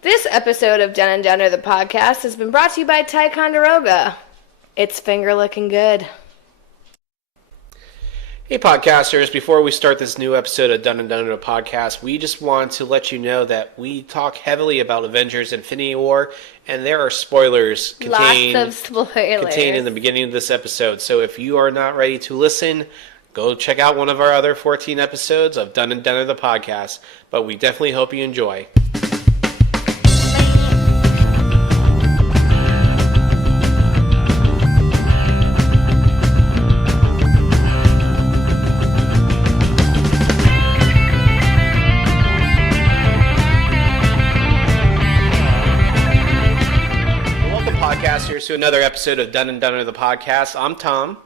This episode of Dun and Dunner, the podcast, has been brought to you by Ticonderoga. It's finger looking good. Hey podcasters, before we start this new episode of Dun and Dunner, the podcast, we just want to let you know that we talk heavily about Avengers Infinity War, and there are spoilers contained in the beginning of this episode. So if you are not ready to listen, go check out one of our other 14 episodes of Dun and Dunner, the podcast. But we definitely hope you enjoy. To another episode of Dun and Dunner, the podcast. I'm Tom.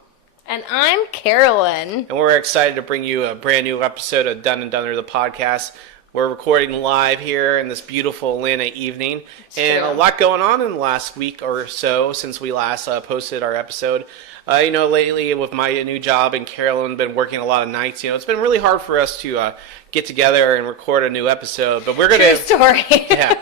And I'm Carolyn. And we're excited to bring you a brand new episode of Dun and Dunner, the podcast. We're recording live here in this beautiful Atlanta evening. A lot going on in the last week or so since we last posted our episode. Lately with my new job and Carolyn been working a lot of nights. It's been really hard for us to get together and record a new episode. But we're going to... True story. Yeah.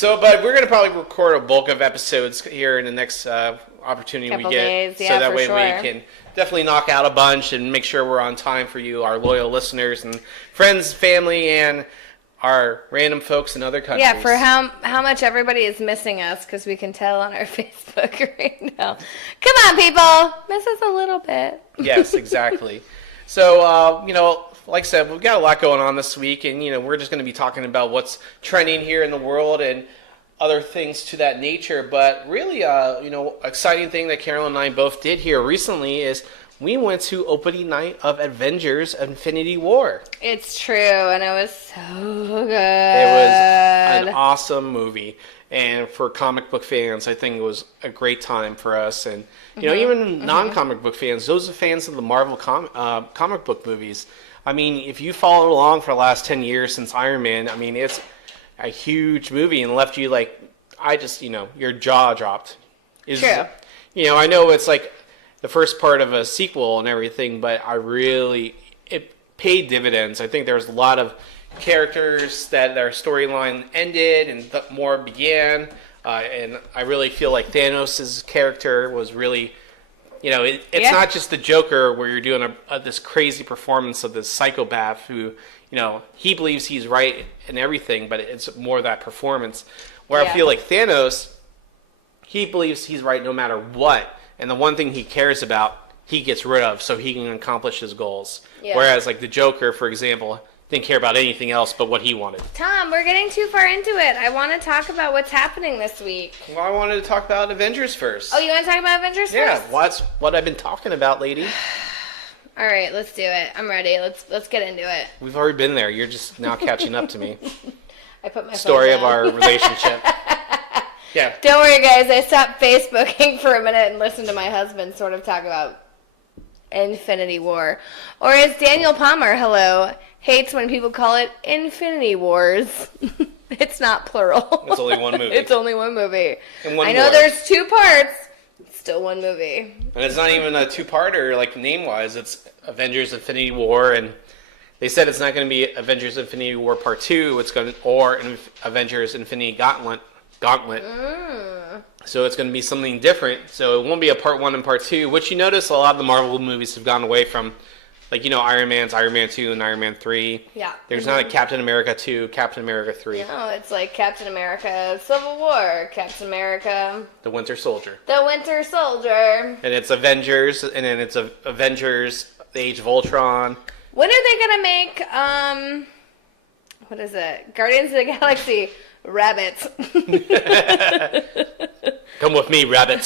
But we're going to probably record a bulk of episodes here in the next opportunity Couple we get. days, yeah, so that way sure. we can definitely knock out a bunch and make sure we're on time for you, our loyal listeners and friends, family, and our random folks in other countries. Yeah, for how much everybody is missing us, because we can tell on our Facebook right now. Come on, people! Miss us a little bit. Yes, exactly. So, like I said, we've got a lot going on this week, and, we're just going to be talking about what's trending here in the world and other things to that nature. But really, exciting thing that Carolyn and I both did here recently is we went to opening night of Avengers Infinity War. It's true, and it was so good. It was an awesome movie. And for comic book fans, I think it was a great time for us. And, even non-comic book fans, those are fans of the Marvel comic book movies. I mean, if you followed along for the last 10 years since Iron Man, I mean, it's a huge movie and left you like, your jaw dropped. True. I know it's like the first part of a sequel and everything, but it paid dividends. I think there was a lot of characters that their storyline ended and more began. And I really feel like Thanos' character was really... it's not just the Joker where you're doing this crazy performance of this psychopath who, he believes he's right in everything, but it's more that performance. Where I feel like Thanos, he believes he's right no matter what, and the one thing he cares about, he gets rid of so he can accomplish his goals. Yeah. Whereas, like the Joker, for example, didn't care about anything else but what he wanted. Tom, we're getting too far into it. I want to talk about what's happening this week. Well, I wanted to talk about Avengers first. Oh, you want to talk about Avengers first? Yeah, that's what I've been talking about, lady. All right, let's do it. I'm ready. Let's get into it. We've already been there. You're just now catching up to me. I put my story of our relationship. Yeah. Don't worry, guys. I stopped Facebooking for a minute and listened to my husband sort of talk about Infinity War. Or as Daniel Palmer, hates when people call it Infinity Wars. It's not plural. It's only one movie. It's only one movie. And one I know there's two parts. It's still one movie. And it's not even a two-parter, like name-wise. It's Avengers Infinity War, and they said it's not going to be Avengers Infinity War Part 2. It's going to, or Avengers Infinity Gauntlet. So it's going to be something different. So it won't be a Part 1 and Part 2, which you notice a lot of the Marvel movies have gone away from. Like, Iron Man's Iron Man 2 and Iron Man 3. Yeah. There's not a Captain America 2, Captain America 3. No, it's like Captain America Civil War, Captain America... The Winter Soldier. The Winter Soldier. And it's Avengers, and then it's Avengers, The Age of Ultron. When are they going to make, what is it? Guardians of the Galaxy Rabbits. Come with me, rabbit.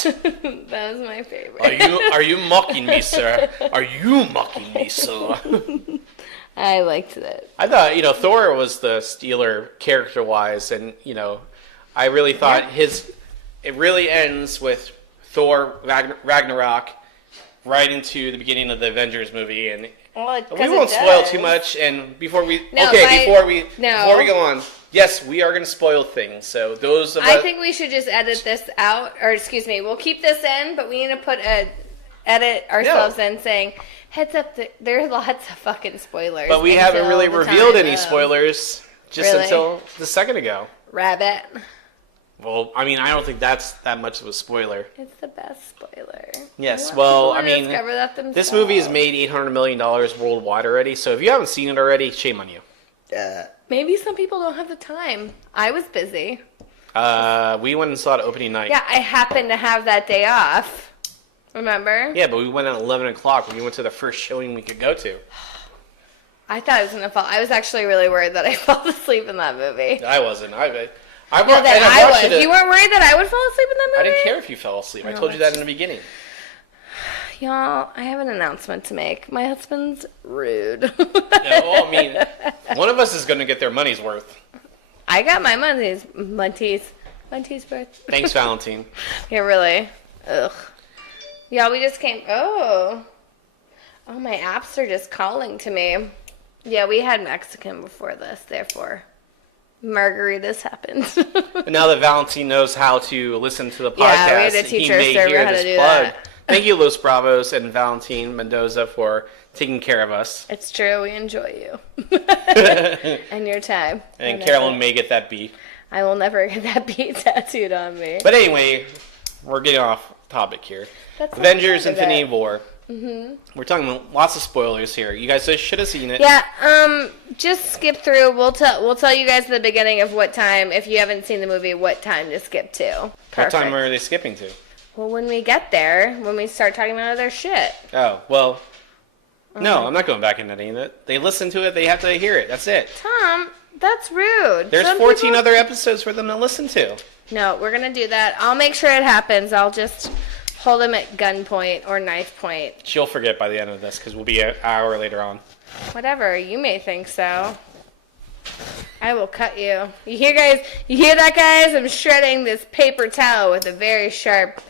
That was my favorite. Are you mocking me, sir? Are you mocking me, sir? I liked it. I thought, Thor was the stealer character-wise, and, I really thought it really ends with Thor Ragnarok right into the beginning of the Avengers movie, and we won't spoil too much. And before we go on, yes, we are going to spoil things. So those of us, I think we should just edit this out, or excuse me, we'll keep this in, but we need to put edit ourselves in saying, heads up, there's lots of fucking spoilers. But we haven't really revealed any spoilers just until the second ago. Rabbit. Well, I mean, I don't think that's that much of a spoiler. It's the best spoiler. Yes, well, I mean, this movie has made $800 million worldwide already, so if you haven't seen it already, shame on you. Maybe some people don't have the time. I was busy. We went and saw it opening night. Yeah, I happened to have that day off. Remember? Yeah, but we went at 11 o'clock when we went to the first showing we could go to. I thought I was going to fall. I was actually really worried that I fell asleep in that movie. I wasn't. No, that I was. You weren't worried that I would fall asleep in that movie? I didn't care if you fell asleep. I told you that in the beginning. Y'all, I have an announcement to make. My husband's rude. Yeah, well, I mean, one of us is going to get their money's worth. I got my money's worth. Thanks, Valentine. Yeah, really. Ugh. Yeah, we just came. Oh, my apps are just calling to me. Yeah, we had Mexican before this, therefore margaritas happened. And now that Valentine knows how to listen to the podcast, yeah, we had to teach our server how to do that. Thank you, Los Bravos and Valentine Mendoza, for taking care of us. It's true. We enjoy you. And your time. And Carolyn may get that B. I will never get that B tattooed on me. But anyway, we're getting off topic here. Avengers Infinity War. Mm-hmm. We're talking lots of spoilers here. You guys should have seen it. Yeah, just skip through. We'll tell you guys at the beginning of what time, if you haven't seen the movie, what time to skip to. Perfect. What time are they skipping to? Well, when we get there, when we start talking about other shit. Oh, well, no, I'm not going back into any of it. They listen to it, they have to hear it. That's it. Tom, that's rude. There's 14 other episodes for them to listen to. No, we're going to do that. I'll make sure it happens. I'll just hold them at gunpoint or knife point. She'll forget by the end of this because we'll be an hour later on. Whatever. You may think so. I will cut you. You hear that, guys? I'm shredding this paper towel with a very sharp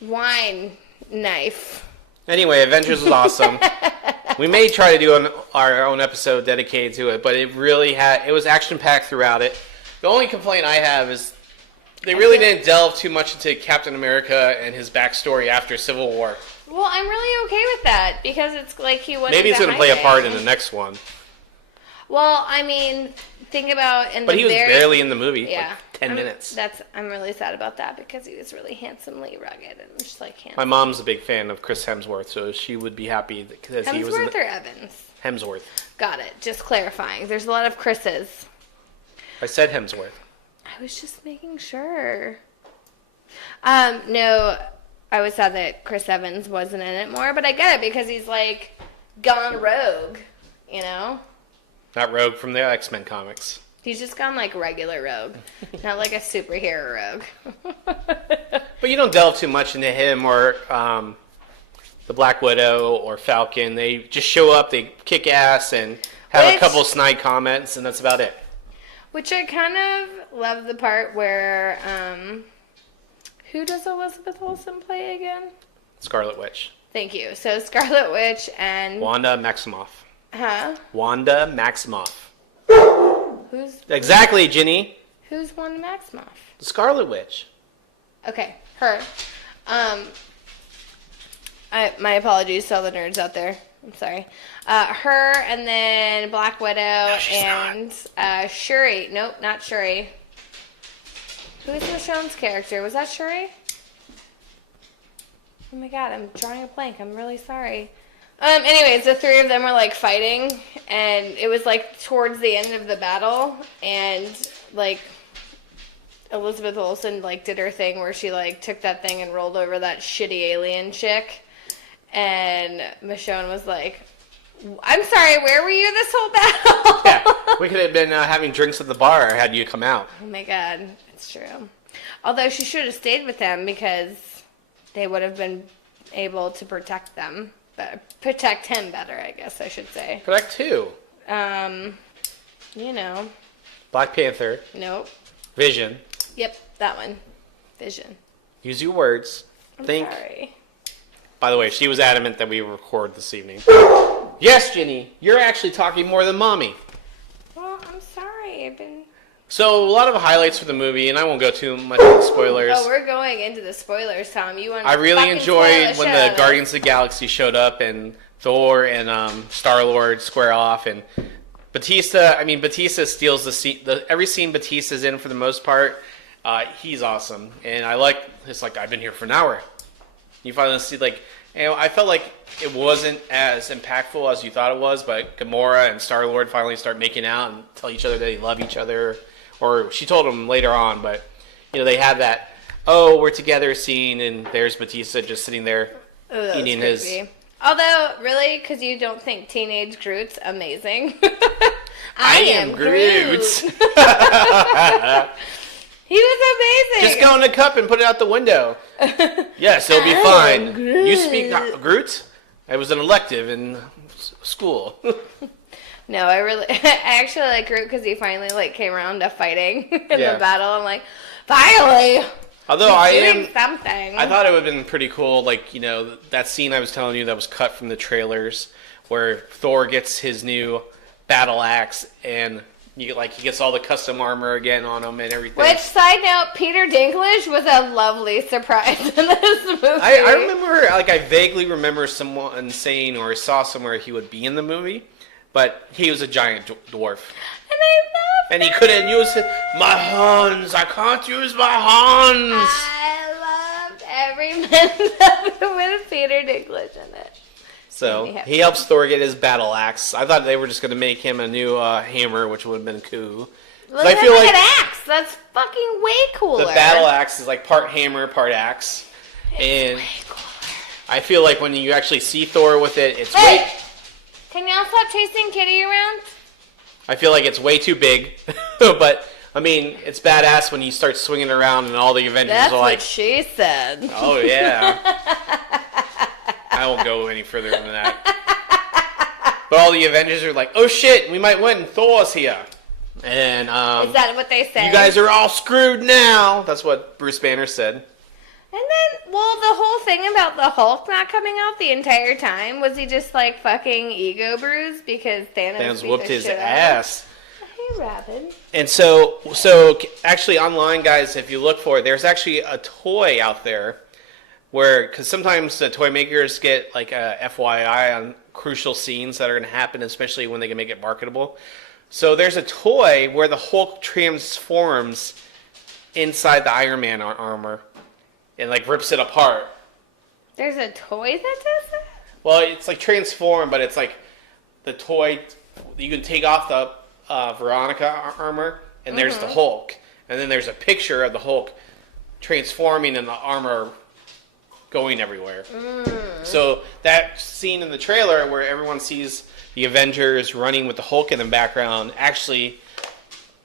wine knife. Anyway, Avengers was awesome. We may try to do our own episode dedicated to it, but it was action-packed throughout it. The only complaint I have is they really didn't delve too much into Captain America and his backstory after Civil War. Well, I'm really okay with that because it's like he wasn't. Maybe he's going to play a part in the next one. Well, I mean, think about But he was barely in the movie. Yeah, like 10 minutes. I'm really sad about that because he was really handsomely rugged and just like handsome. My mom's a big fan of Chris Hemsworth, so she would be happy because he was Hemsworth or Evans? Hemsworth. Got it. Just clarifying. There's a lot of Chris's. I said Hemsworth. I was just making sure. No, I was sad that Chris Evans wasn't in it more, but I get it because he's like gone rogue, you know? Not Rogue from the X-Men comics. He's just gone like regular rogue, not like a superhero rogue. But you don't delve too much into him or the Black Widow or Falcon. They just show up, they kick ass, and have a couple snide comments, and that's about it. Which I kind of love the part where, who does Elizabeth Olsen play again? Scarlet Witch. Thank you. So Scarlet Witch and... Wanda Maximoff. Huh? Wanda Maximoff. Who's... Exactly, Ginny. Who's Wanda Maximoff? The Scarlet Witch. Okay, her. My apologies to all the nerds out there. I'm sorry. Her and then Black Widow and Shuri. Nope, not Shuri. Who's Michonne's character? Was that Shuri? Oh my god, I'm drawing a blank. I'm really sorry. Anyways, the three of them were like fighting, and it was like towards the end of the battle, and like Elizabeth Olsen like did her thing where she like took that thing and rolled over that shitty alien chick, and Michonne was like, I'm sorry, where were you this whole battle? Yeah, we could have been having drinks at the bar had you come out. Oh my god, it's true. Although she should have stayed with them because they would have been able to protect them. Protect him better, I guess I should say. Protect who? You know. Black Panther. Nope. Vision. Yep, that one. Vision. Use your words. I'm sorry. By the way, she was adamant that we record this evening. Yes, Ginny, you're actually talking more than Mommy. Well, I'm sorry. I've been... So, a lot of highlights for the movie, and I won't go too much into the spoilers. Oh, we're going into the spoilers, Tom. You want? I really enjoyed when the Guardians of the Galaxy showed up, and Thor and Star-Lord square off, and Batista. I mean, Batista steals the scene. Every scene Batista's in for the most part, he's awesome, and I like. It's like I've been here for an hour. You finally see I felt like it wasn't as impactful as you thought it was, but Gamora and Star-Lord finally start making out and tell each other they love each other, or she told him later on, but they have that we're together scene, and there's Batista just sitting there eating his. Although, really, because you don't think teenage Groot's amazing. I am Groot. He was amazing. Just go in the cup and put it out the window. Yes, it'll be fine. You speak Groot? I was an elective in school. No, I actually like Groot because he finally came around to fighting in the battle. I'm like, finally. Although something. I thought it would have been pretty cool, that scene I was telling you that was cut from the trailers, where Thor gets his new battle axe and he gets all the custom armor again on him and everything. Which, side note, Peter Dinklage was a lovely surprise in this movie. I remember, I vaguely remember someone saying or saw somewhere he would be in the movie, but he was a giant dwarf. And I loved And he couldn't use my hands. I can't use my hands. I loved every minute of it with Peter Dinklage in it. So he helps Thor get his battle axe. I thought they were just going to make him a new hammer, which would have been cool. Well, I feel like an axe. That's fucking way cooler. The battle axe is part hammer, part axe. It's way cooler. I feel like when you actually see Thor with it, it's way... Can y'all stop chasing Kitty around? I feel like it's way too big. But, I mean, it's badass when you start swinging around and all the Avengers are like... That's what she said. Oh, yeah. I won't go any further than that. But all the Avengers are like, oh shit, we might win. Thor's here. And is that what they said? You guys are all screwed now. That's what Bruce Banner said. And then, the whole thing about the Hulk not coming out the entire time, was he just fucking ego bruised because Thanos whooped his ass. Hey, Robin. And so actually online, guys, if you look for it, there's actually a toy out there because sometimes the toy makers get a FYI on crucial scenes that are going to happen, especially when they can make it marketable. So there's a toy where the Hulk transforms inside the Iron Man armor and rips it apart. There's a toy that does that? Well, it's transform, but it's the toy. You can take off the Veronica armor, and there's the Hulk. And then there's a picture of the Hulk transforming in the armor going everywhere. So that scene in the trailer where everyone sees the Avengers running with the Hulk in the background actually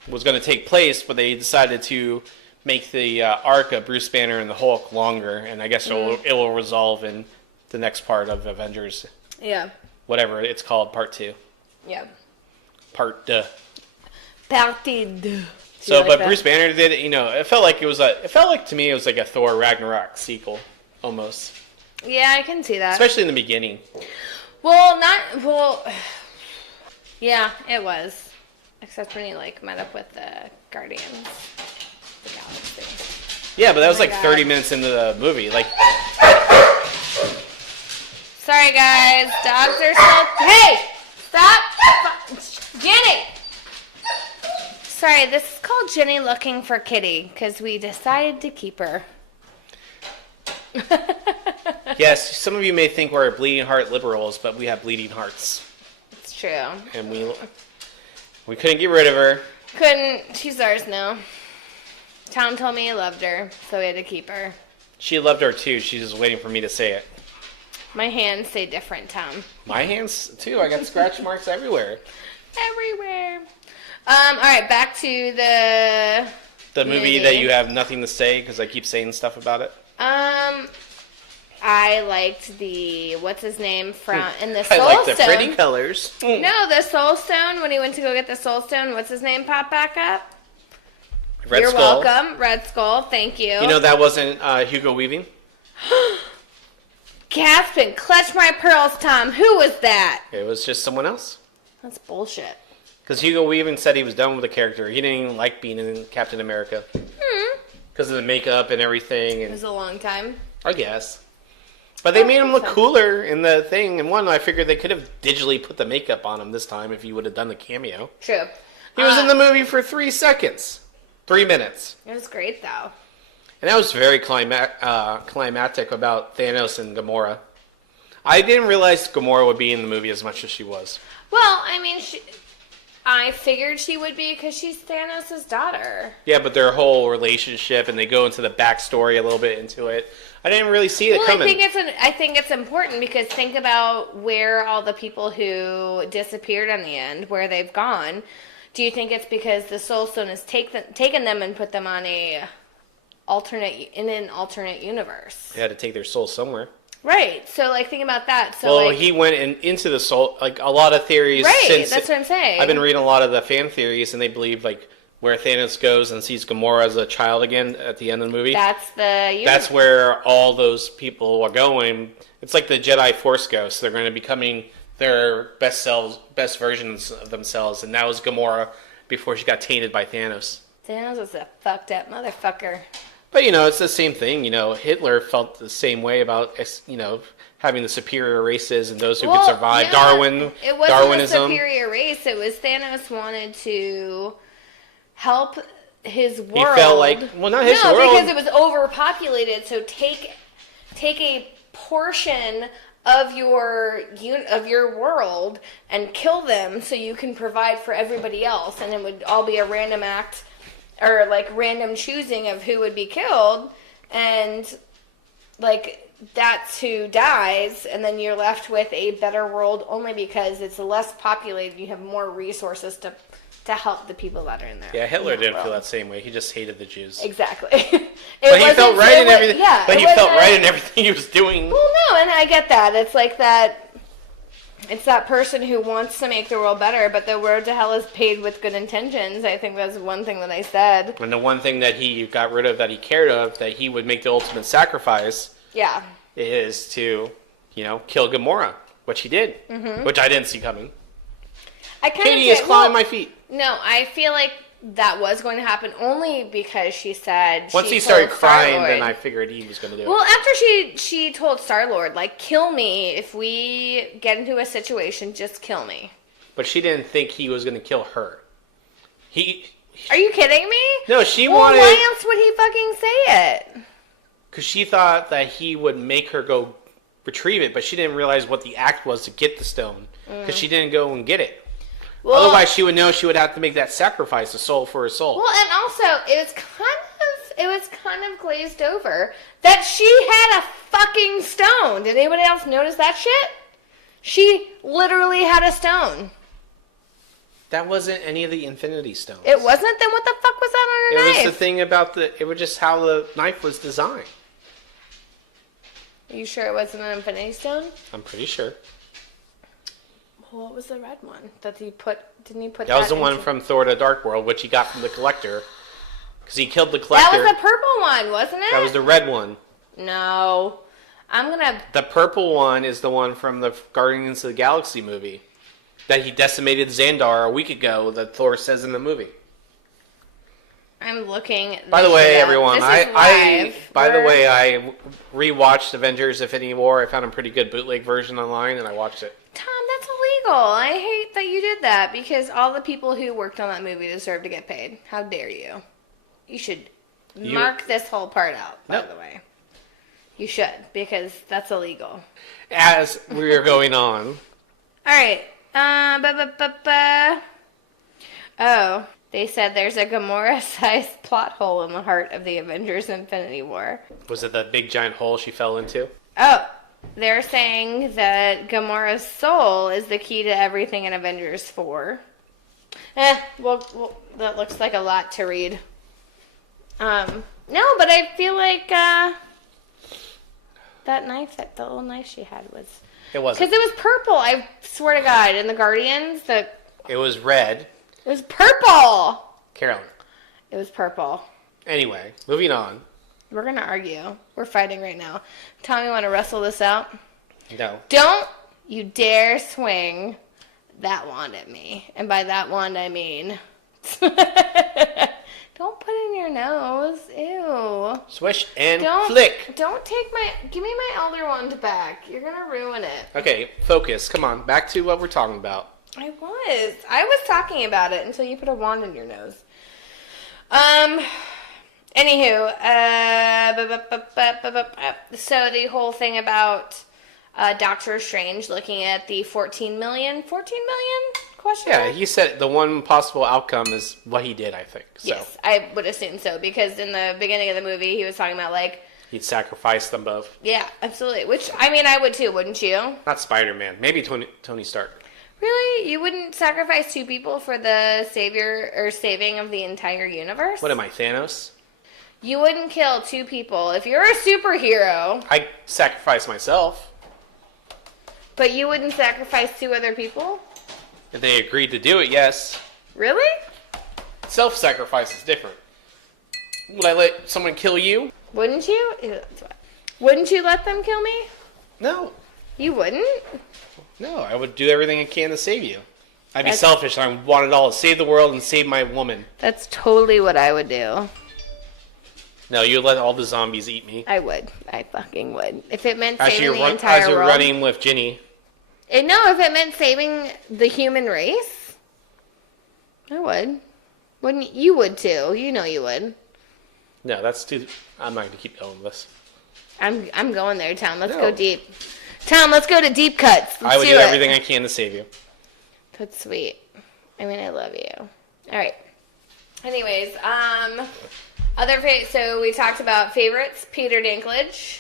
was going to take place, but they decided to make the arc of Bruce Banner and the Hulk longer, and I guess it will resolve in the next part of Avengers. Yeah. Whatever it's called, part 2. Yeah. Part 2. Partie 2. So, but Bruce Banner did, it felt like to me it was like a Thor Ragnarok sequel, almost. Yeah, I can see that. Especially in the beginning. Yeah, it was. Except when he met up with the Guardians of the Galaxy. Yeah, but that was 30 minutes into the movie. Sorry guys, dogs are still... Hey! Stop! Jenny! Sorry, this is called Jenny looking for Kitty, because we decided to keep her. Yes, some of you may think we're bleeding heart liberals, but we have bleeding hearts. It's true. And we couldn't get rid of her. Couldn't. She's ours now. Tom told me he loved her, so we had to keep her. She loved her too. She's just waiting for me to say it. My hands say different, Tom. My hands too. I got scratch marks everywhere. Everywhere. All right, back to the movie that you have nothing to say because I keep saying stuff about it. I liked the what's his name from in the Soul Stone. I like the pretty colors. No, the Soul Stone. When he went to go get the Soul Stone, what's his name? Pop back up. Red You're Skull. welcome, Red Skull. Thank you. You know that wasn't Hugo Weaving. Gasp and clutch my pearls, Tom. Who was that? It was just someone else. That's bullshit. Because Hugo Weaving said he was done with the character. He didn't even like being in Captain America. Because of the makeup and everything. It was a long time. I guess. But they made him look cooler in the thing. And one, I figured they could have digitally put the makeup on him this time if he would have done the cameo. True. He was in the movie for 3 seconds. 3 minutes. It was great, though. And that was very climactic about Thanos and Gamora. I didn't realize Gamora would be in the movie as much as she was. Well, I mean, I figured she would be because she's Thanos' daughter. Yeah, but their whole relationship, and they go into the backstory a little bit into it. I didn't really see it coming. I think it's important because think about where all the people who disappeared in the end, where they've gone. Do you think it's because the Soul Stone has taken them and put them on an alternate universe? They had to take their soul somewhere. Right. So, think about that. So, he went into the soul. A lot of theories. Right. That's what I'm saying. I've been reading a lot of the fan theories, and they believe where Thanos goes and sees Gamora as a child again at the end of the movie. That's the universe. That's where all those people are going. It's like the Jedi Force ghosts. They're going to be becoming their best versions of themselves, and that was Gamora before she got tainted by Thanos. Thanos was a fucked up motherfucker. But, it's the same thing. Hitler felt the same way about, having the superior races and those who could survive. Yeah, Darwinism. It wasn't a superior race. It was Thanos wanted to help his world. He felt like, not his world. No, because it was overpopulated. So take a portion of your world and kill them so you can provide for everybody else. And it would all be a random act. Or, random choosing of who would be killed, and, that's who dies, and then you're left with a better world only because it's less populated, you have more resources to help the people that are in there. Yeah, Hitler didn't feel that same way. He just hated the Jews. Exactly. But he felt right in everything. Yeah, but he felt right in everything he was doing. Well, no, and I get that. It's like that... It's that person who wants to make the world better, but the road to hell is paved with good intentions. I think that's one thing that I said. And the one thing that he got rid of, that he cared of, that he would make the ultimate sacrifice, is to, kill Gamora, which he did, which I didn't see coming. Katie is clawing my feet. No, I feel like that was going to happen only because she said once he started crying, then I figured he was going to do it. Well, after she told Star-Lord, kill me if we get into a situation, just kill me. But she didn't think he was going to kill her. Are you kidding me? No, she wanted... why else would he fucking say it? Because she thought that he would make her go retrieve it, but she didn't realize what the act was to get the stone. Because she didn't go and get it. Well, otherwise, she would know she would have to make that sacrifice, a soul for a soul. Well, and also, it was kind of glazed over that she had a fucking stone. Did anybody else notice that shit? She literally had a stone. That wasn't any of the Infinity Stones. It wasn't? Then what the fuck was that on her knife? It was the thing about it was just how the knife was designed. Are you sure it wasn't an Infinity Stone? I'm pretty sure. What was the red one that he put? Didn't he put that? That was the one from Thor: The Dark World, which he got from the Collector, because he killed the Collector. That was the purple one, wasn't it? That was the red one. No, The purple one is the one from the Guardians of the Galaxy movie that he decimated Xandar a week ago. That Thor says in the movie. I'm looking. By the way, everyone, I rewatched Avengers Infinity War. I found a pretty good bootleg version online, and I watched it. Tom, that's illegal. I hate that you did that because all the people who worked on that movie deserve to get paid. How dare you? You should mark this whole part out, by the way. You should, because that's illegal. As we are going on. All right. Oh, they said there's a Gamora-sized plot hole in the heart of the Avengers Infinity War. Was it the big giant hole she fell into? Oh, they're saying that Gamora's soul is the key to everything in Avengers 4. Well, that looks like a lot to read. No, but I feel like that the little knife she had was... It wasn't. Because it was purple, I swear to God, in the Guardians. It was red. It was purple! Carolyn. It was purple. Anyway, moving on. We're going to argue. We're fighting right now. Tom, you want to wrestle this out? No. Don't you dare swing that wand at me. And by that wand, I mean... Don't Don't put it in your nose. Ew. Swish and Don't flick. Don't take my. Give me my elder wand back. You're gonna ruin it. Okay, focus. Come on, back to what we're talking about. I was talking about it until you put a wand in your nose. Anywho, so the whole thing about Doctor Strange looking at the 14 million question Yeah, mark? he said the one possible outcome is what he did, I think. So Yes, I would assume so, because in the beginning of the movie, he was talking about, like... he'd sacrifice them both. Yeah, absolutely. Which, I mean, I would too, wouldn't you? Not Spider-Man. Maybe Tony Stark. Really? You wouldn't sacrifice two people for the saving of the entire universe? What am I, Thanos? You wouldn't kill two people. If you're a superhero... I sacrifice myself. But you wouldn't sacrifice two other people? If they agreed to do it, yes. Really? Self-sacrifice is different. Would I let someone kill you? Wouldn't you? Ew, that's why. Wouldn't you let them kill me? No. You wouldn't? No, I would do everything I can to save you. I'd be selfish and I want it all to save the world and save my woman. That's totally what I would do. No, you'd let all the zombies eat me. I would. I fucking would. If it meant As saving you're, the entire as you're world. running with Ginny. No, if it meant saving the human race, I would. Wouldn't you? Would too. You know you would. No, that's too... I'm not going to keep going with this. I'm going there, Tom. Let's No. go deep. Tom, let's go to deep cuts. I would do everything I can to save you. That's sweet. I mean, I love you. All right. Anyways, so we talked about favorites. Peter Dinklage.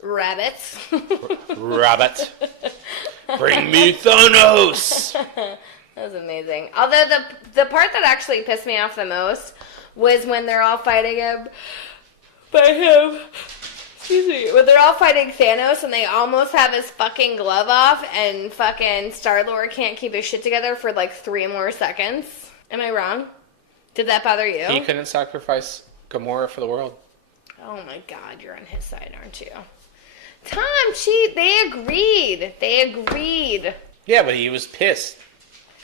Rabbits. Rabbit. Bring me Thanos! That was amazing. Although the part that actually pissed me off the most was when they're all fighting him by him. Excuse me. When they're all fighting Thanos and they almost have his fucking glove off and fucking Star-Lord can't keep his shit together for like 3 more seconds. Am I wrong? Did that bother you? He couldn't sacrifice Gamora for the world. Oh my god, you're on his side, aren't you? Tom, they agreed. Yeah, but he was pissed.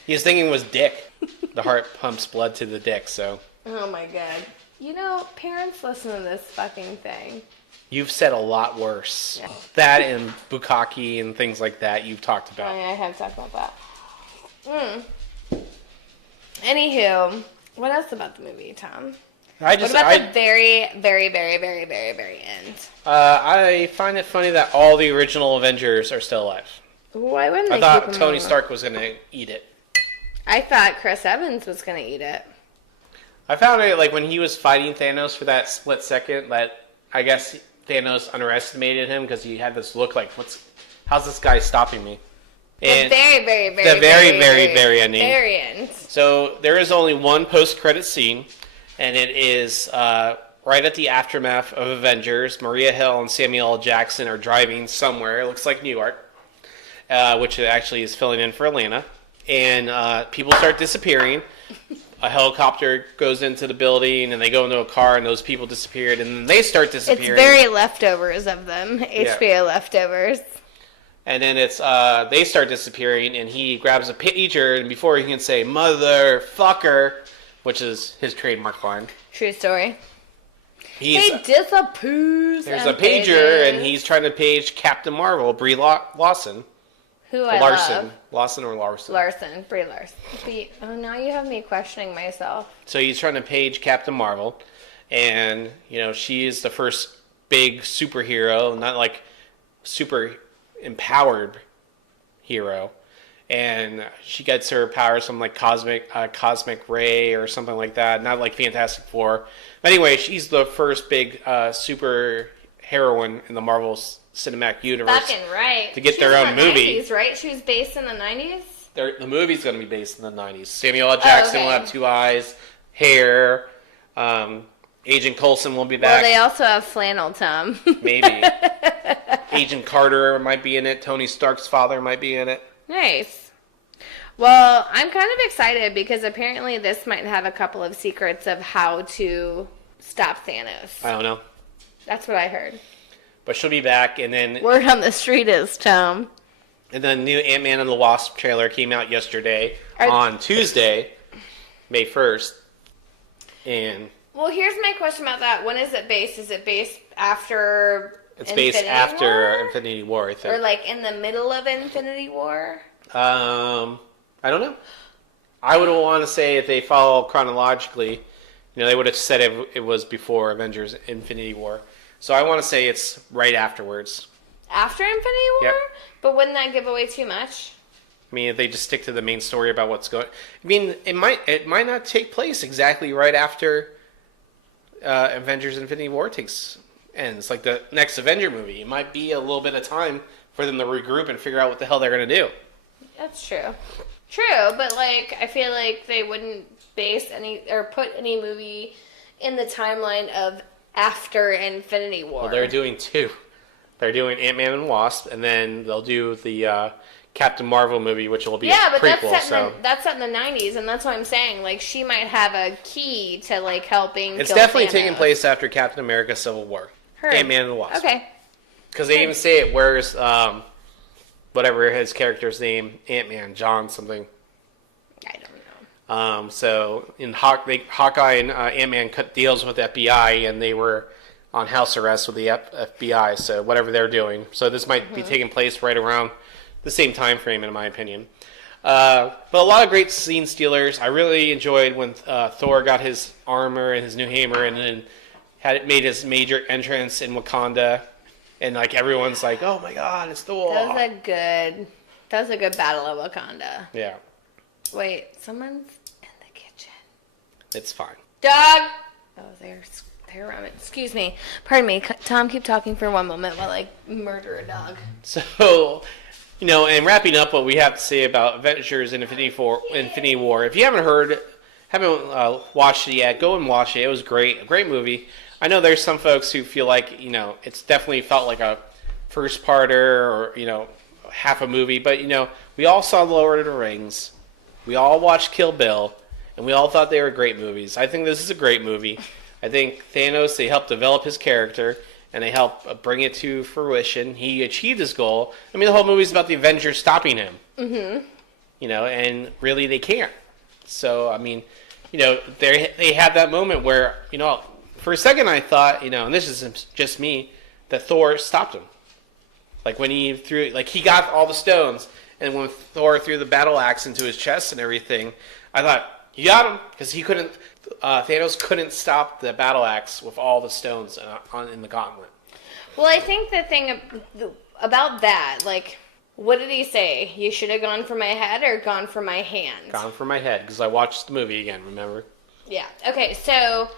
He was thinking it was dick. The heart pumps blood to the dick, so... Oh my god. You know, parents listen to this fucking thing. You've said a lot worse. Yeah. That and bukkake and things like that you've talked about. Oh, yeah, I have talked about that. Anywho, what else about the movie, Tom? What about the very, very, very, very, very, very end? I find it funny that all the original Avengers are still alive. Why wouldn't they I thought keep them Tony alive? Stark was going to eat it. I thought Chris Evans was going to eat it. I found it, like, when he was fighting Thanos for that split second, that I guess Thanos underestimated him because he had this look like, how's this guy stopping me? And the very, very, very, the very ending. Very end. So there is only one post-credit scene, and it is right at the aftermath of Avengers. Maria Hill and Samuel L. Jackson are driving somewhere. It looks like New York, which actually is filling in for Atlanta. And people start disappearing. A helicopter goes into the building, and they go into a car, and those people disappeared, and then they start disappearing. It's very leftovers of them. HBO leftovers. And then it's they start disappearing, and he grabs a pager, and before he can say "motherfucker," which is his trademark line. True story. He disappears. There's a pager, and he's trying to page Captain Marvel, Brie Larson. Who I Larson. love. Lawson or Larson? Larson. Brie Larson. Oh, now you have me questioning myself. So he's trying to page Captain Marvel, and she is the first big superhero, not like super empowered hero, and she gets her powers from like cosmic ray or something like that, not like Fantastic Four. But anyway, she's the first big super heroine in the Marvel Cinematic Universe. Fucking right. To get their own movie. 90s, right? She was based in the 90s? The movie's going to be based in the 90s. Samuel L. Jackson will have 2 eyes, hair. Agent Coulson will be back. Well, they also have flannel, Tom. Maybe. Agent Carter might be in it. Tony Stark's father might be in it. Nice. Well, I'm kind of excited because apparently this might have a couple of secrets of how to stop Thanos. I don't know. That's what I heard. But she'll be back, and then... Word on the street is, Tom. And then the new Ant-Man and the Wasp trailer came out yesterday on Tuesday, May 1st. And Well, here's my question about that. When is it based? Is it based after it's based after Infinity War, I think. Or like in the middle of Infinity War? I don't know. I would want to say if they follow chronologically, they would have said it was before Avengers Infinity War. So I want to say it's right afterwards. After Infinity War? Yep. But wouldn't that give away too much? I mean, if they just stick to the main story about what's going... I mean, it might not take place exactly right after Avengers Infinity War ends. Like the next Avenger movie. It might be a little bit of time for them to regroup and figure out what the hell they're going to do. That's true. True, but like I feel like they wouldn't base any or put any movie in the timeline of after Infinity War. Well, they're doing two. They're doing Ant-Man and Wasp, and then they'll do the Captain Marvel movie, which will be a prequel. That's set in the 90s, and that's what I'm saying. Like she might have a key to like helping. It's definitely taking place after Captain America: Civil War. Ant-Man and the Wasp. Okay. Because they even say it. Where's whatever his character's name, Ant-Man, John something. I don't know. So in Hawkeye and Ant-Man cut deals with FBI, and they were on house arrest with the FBI. So whatever they're doing. So this might be taking place right around the same time frame, in my opinion. But a lot of great scene stealers. I really enjoyed when Thor got his armor and his new hammer, and then made his major entrance in Wakanda. And like everyone's like, "Oh my God, it's Thor!" That was a good battle of Wakanda. Yeah. Wait, someone's in the kitchen. It's fine. Dog. Oh, they're around it. Excuse me. Pardon me. Tom, keep talking for one moment while I murder a dog. So, and wrapping up what we have to say about Avengers Infinity War. If you haven't watched it yet, go and watch it. It was great. A great movie. I know there's some folks who feel like, it's definitely felt like a first parter or, half a movie. But, we all saw Lord of the Rings. We all watched Kill Bill. And we all thought they were great movies. I think this is a great movie. I think Thanos, they helped develop his character. And they helped bring it to fruition. He achieved his goal. I mean, the whole movie's about the Avengers stopping him. Mm-hmm. And really they can't. So, I mean, they had that moment where, for a second I thought, and this is just me, that Thor stopped him. Like when he he got all the stones, and when Thor threw the battle axe into his chest and everything, I thought, you got him, because Thanos couldn't stop the battle axe with all the stones in the gauntlet. Well, I think the thing about that, like, what did he say? You should have gone for my head or gone for my hand? Gone for my head, because I watched the movie again, remember? Yeah. Okay, so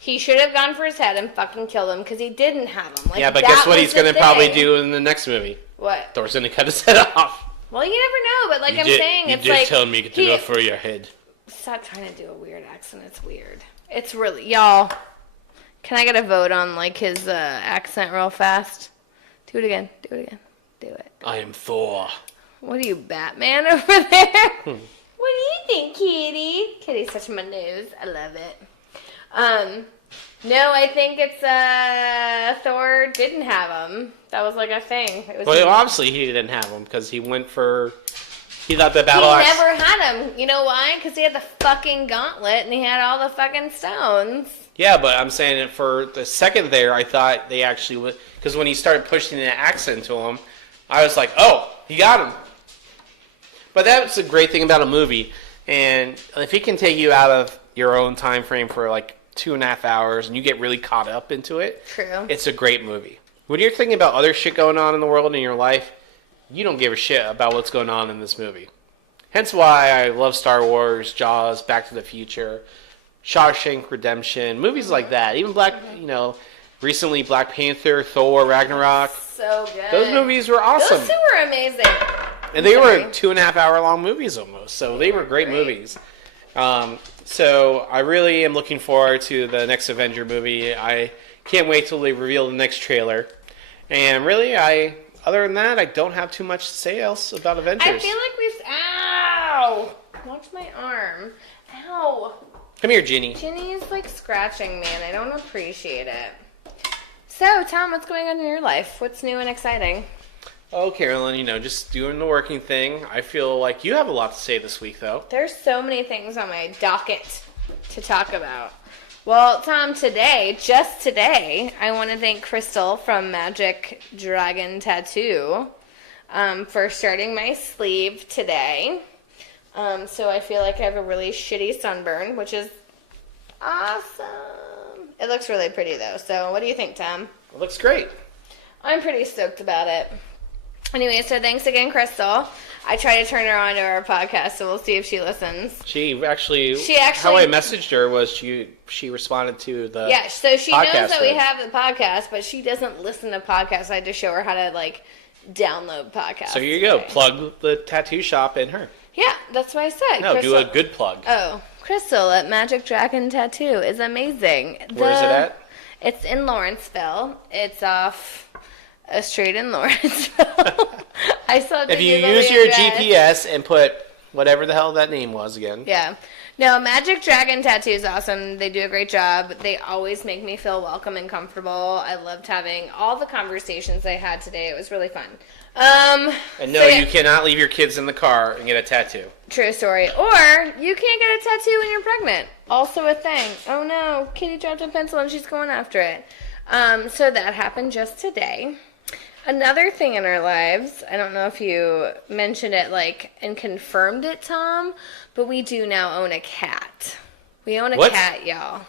he should have gone for his head and fucking killed him because he didn't have him. Like, yeah, but guess what he's going to probably do in the next movie? What? Thor's going to cut his head off. Well, you never know, but like saying, it's like... You did tell me to go for your head. Stop trying to do a weird accent. It's weird. It's really... Y'all, can I get a vote on, like, his accent real fast? Do it again. Do it again. Do it. I am Thor. What are you, Batman over there? What do you think, Kitty? Kitty's touching my nose. I love it. No, I think it's Thor didn't have him. That was like a thing. Well, obviously he didn't have him because he went for... He thought the battle axe... He never had him. You know why? Because he had the fucking gauntlet and he had all the fucking stones. Yeah, but I'm saying it for the second there, I thought they actually would... Because when he started pushing the axe into him, I was like, oh, he got him. But that's a great thing about a movie. And if it can take you out of your own time frame for like 2.5 hours and you get really caught up into it, true, it's a great movie. When you're thinking about other shit going on in the world in your life, you don't give a shit about what's going on in this movie. Hence why I love Star Wars, Jaws, Back to the Future, Shawshank Redemption, movies like that. Even recently Black Panther, Thor, Ragnarok. So good. Those movies were awesome. Those two were amazing. And they were 2.5 hour long movies almost, so they were great movies. So I really am looking forward to the next Avenger movie. I can't wait till they reveal the next trailer. And really, other than that, I don't have too much to say else about Avengers. I feel like ow! Watch my arm. Ow! Come here, Ginny. Ginny is like scratching me, and I don't appreciate it. So, Tom, what's going on in your life? What's new and exciting? Oh, Carolyn, just doing the working thing. I feel like you have a lot to say this week, though. There's so many things on my docket to talk about. Well, Tom, just today, I want to thank Crystal from Magic Dragon Tattoo for starting my sleeve today. So I feel like I have a really shitty sunburn, which is awesome. It looks really pretty, though. So what do you think, Tom? It looks great. I'm pretty stoked about it. Anyway, so thanks again, Crystal. I try to turn her on to our podcast, so we'll see if she listens. She actually how I messaged her was she responded to the so she knows that we thread. have the podcast, but she doesn't listen to podcasts. I had to show her how to, like, download podcasts. So here you go. Plug the tattoo shop in her. Yeah, that's what I said. No, Crystal. do a good plug. Oh, Crystal at Magic Dragon Tattoo is amazing. Where is it at? It's in Lawrenceville. It's off a street in Lawrenceville. I saw if you use your GPS and put whatever the hell that name was again. Yeah. No, Magic Dragon Tattoo is awesome. They do a great job. They always make me feel welcome and comfortable. I loved having all the conversations they had today. It was really fun. And no, you cannot leave your kids in the car and get a tattoo. True story. Or you can't get a tattoo when you're pregnant. Also a thing. Oh no, Kitty dropped a pencil and she's going after it. So that happened just today. Another thing in our lives, I don't know if you mentioned it and confirmed it, Tom, but we do now own a cat. We own a cat, y'all.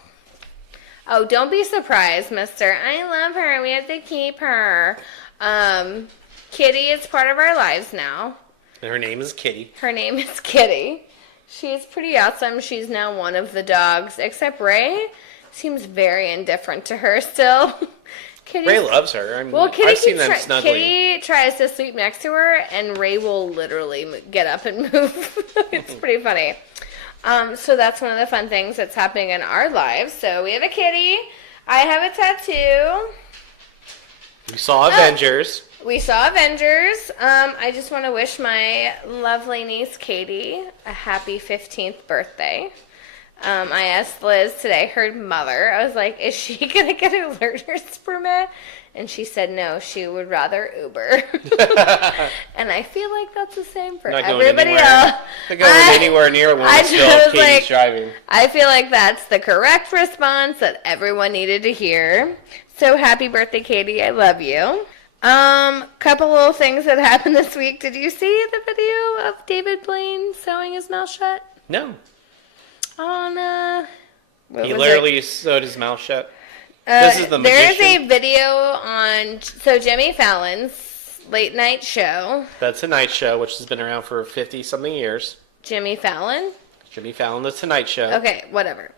Oh, don't be surprised, mister. I love her. We have to keep her. Kitty is part of our lives now. And her name is Kitty. Her name is Kitty. She's pretty awesome. She's now one of the dogs, except Ray seems very indifferent to her still. Ray loves her. Kitty I've seen them snuggling. Kitty tries to sleep next to her, and Ray will literally get up and move. It's pretty funny. So that's one of the fun things that's happening in our lives. So we have a kitty. I have a tattoo. We saw Avengers. We saw Avengers. I just want to wish my lovely niece Katie a happy 15th birthday. I asked Liz today, her mother, I was like, is she going to get a learner's permit? And she said no, she would rather Uber. And I feel like that's the same for everybody else. Not going anywhere near one still Katie's driving. I feel like that's the correct response that everyone needed to hear. So happy birthday, Katie. I love you. Couple little things that happened this week. Did you see the video of David Blaine sewing his mouth shut? No. He literally sewed his mouth shut. This is the magician. There's a video on Jimmy Fallon's late night show. The Tonight Show, which has been around for 50-something years. Jimmy Fallon, The Tonight Show. Okay, whatever.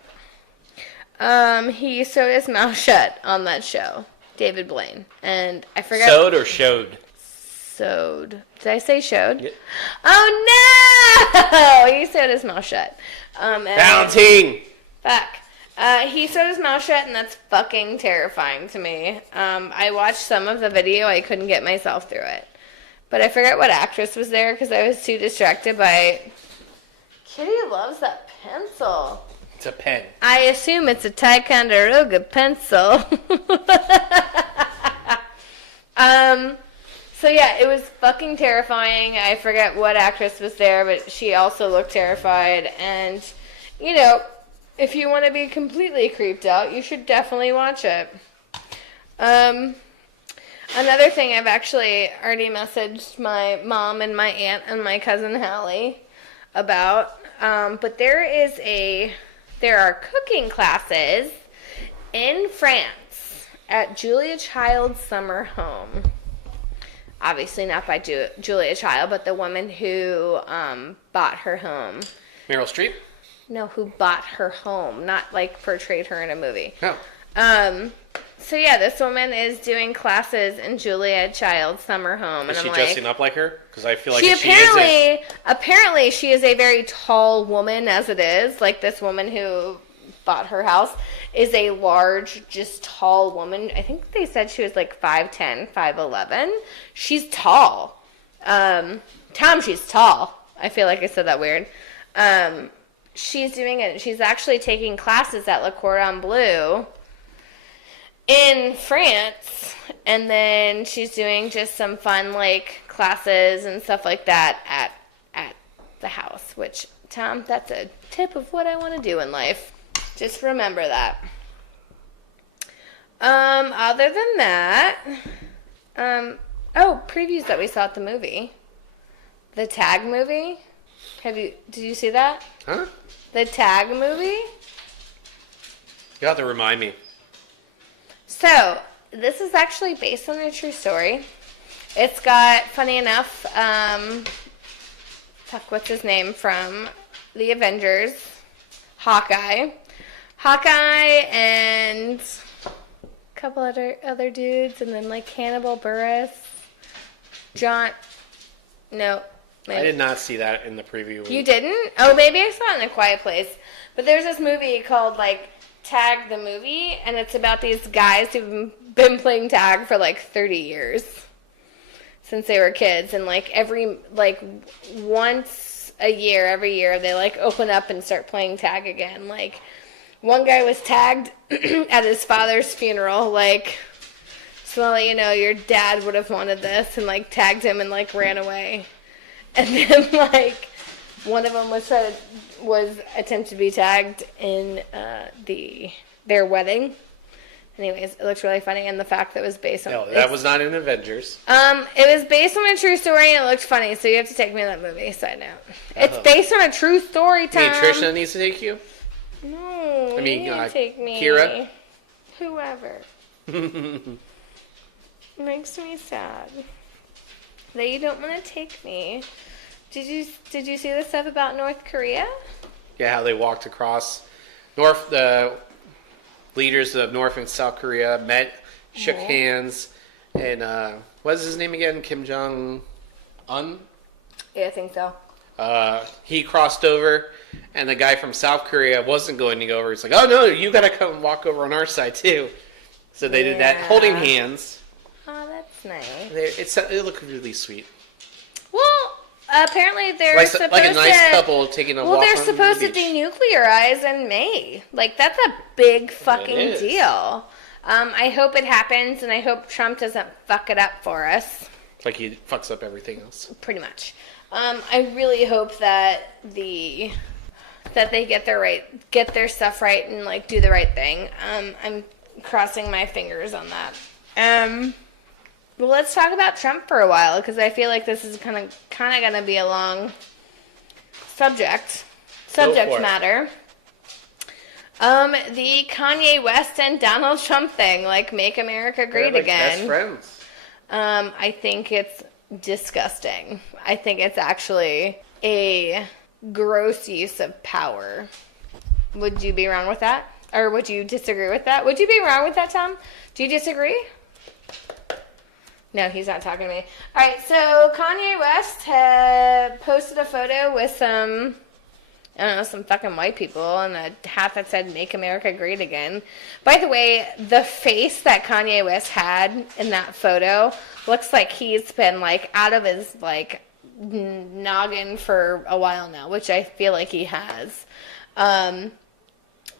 He sewed his mouth shut on that show. David Blaine. And I forgot. Sewed or showed? Sewed. Did I say showed? Yeah. Oh no! He sewed his mouth shut. Valentine! Fuck. He sewed his mouth shut, and that's fucking terrifying to me. I watched some of the video. I couldn't get myself through it. But I forgot what actress was there because I was too distracted by... Kitty loves that pencil. It's a pen. I assume it's a Ticonderoga pencil. So yeah, it was fucking terrifying. I forget what actress was there, but she also looked terrified. And, if you want to be completely creeped out, you should definitely watch it. Another thing, I've actually already messaged my mom and my aunt and my cousin Hallie about, but there are cooking classes in France at Julia Child's summer home. Obviously not by Julia Child, but the woman who bought her home. Meryl Streep? No, who bought her home, not portrayed her in a movie. Oh. So yeah, this woman is doing classes in Julia Child's summer home. Is and she I'm dressing up like her? Because I feel like apparently she is a very tall woman as it is. This woman who bought her house is a large, just tall woman. I think they said she was 5'10", 5'11". She's tall. Tom, she's tall. I feel like I said that weird. She's doing it. She's actually taking classes at Le Cordon Bleu in France, and then she's doing just some fun classes and stuff like that at the house. Which, Tom, that's a tip of what I want to do in life. Just remember that. Other than that, previews that we saw at the movie. The Tag movie. Did you see that? Huh? The Tag movie? You have to remind me. So, this is actually based on a true story. It's got, funny enough, what's his name from the Avengers? Hawkeye and a couple other dudes, and then like Hannibal Buress, I did not see that in the preview. You didn't? Oh, maybe I saw it in A Quiet Place. But there's this movie called like Tag the Movie, and it's about these guys who've been playing tag for like 30 years since they were kids, and like once a year, every year they like open up and start playing tag again. Like one guy was tagged at his father's funeral, like, so I'll let you know your dad would have wanted this, and like tagged him and like ran away. And then like one of them was attempted to be tagged in their wedding. Anyways, it looks really funny, and the fact that it was based on... No, that was not in Avengers. It was based on a true story, and it looked funny, so you have to take me to that movie, side note. It's based on a true story, Tom. You mean Trisha needs to take you? No, you need to take me. Kira? Whoever. Makes me sad that you don't want to take me. Did you see the stuff about North Korea? Yeah, how they walked across the leaders of North and South Korea met, shook hands, and what is his name again? Kim Jong-un? Yeah, I think so. He crossed over, and the guy from South Korea wasn't going to go over. He's like, "Oh no, you got to come walk over on our side too." So they did that, holding hands. Oh, that's nice. It looked really sweet. Well, apparently they're supposed like a nice couple taking a walk. Well, they're supposed to denuclearize in May. Like, that's a big fucking deal. I hope it happens, and I hope Trump doesn't fuck it up for us. Like he fucks up everything else. Pretty much. I really hope that they get their stuff right and like do the right thing. I'm crossing my fingers on that. Well, let's talk about Trump for a while, because I feel like this is kind of going to be a long subject matter. The Kanye West and Donald Trump thing, like Make America Great Again. Best friends. I think it's disgusting. I think it's actually a gross use of power. Would you be wrong with that? Or would you disagree with that? Would you be wrong with that, Tom? Do you disagree? No, he's not talking to me. All right, so Kanye West had posted a photo with some fucking white people and a hat that said "Make America Great Again." By the way, the face that Kanye West had in that photo looks like he's been like out of his like noggin for a while now, which I feel like he has.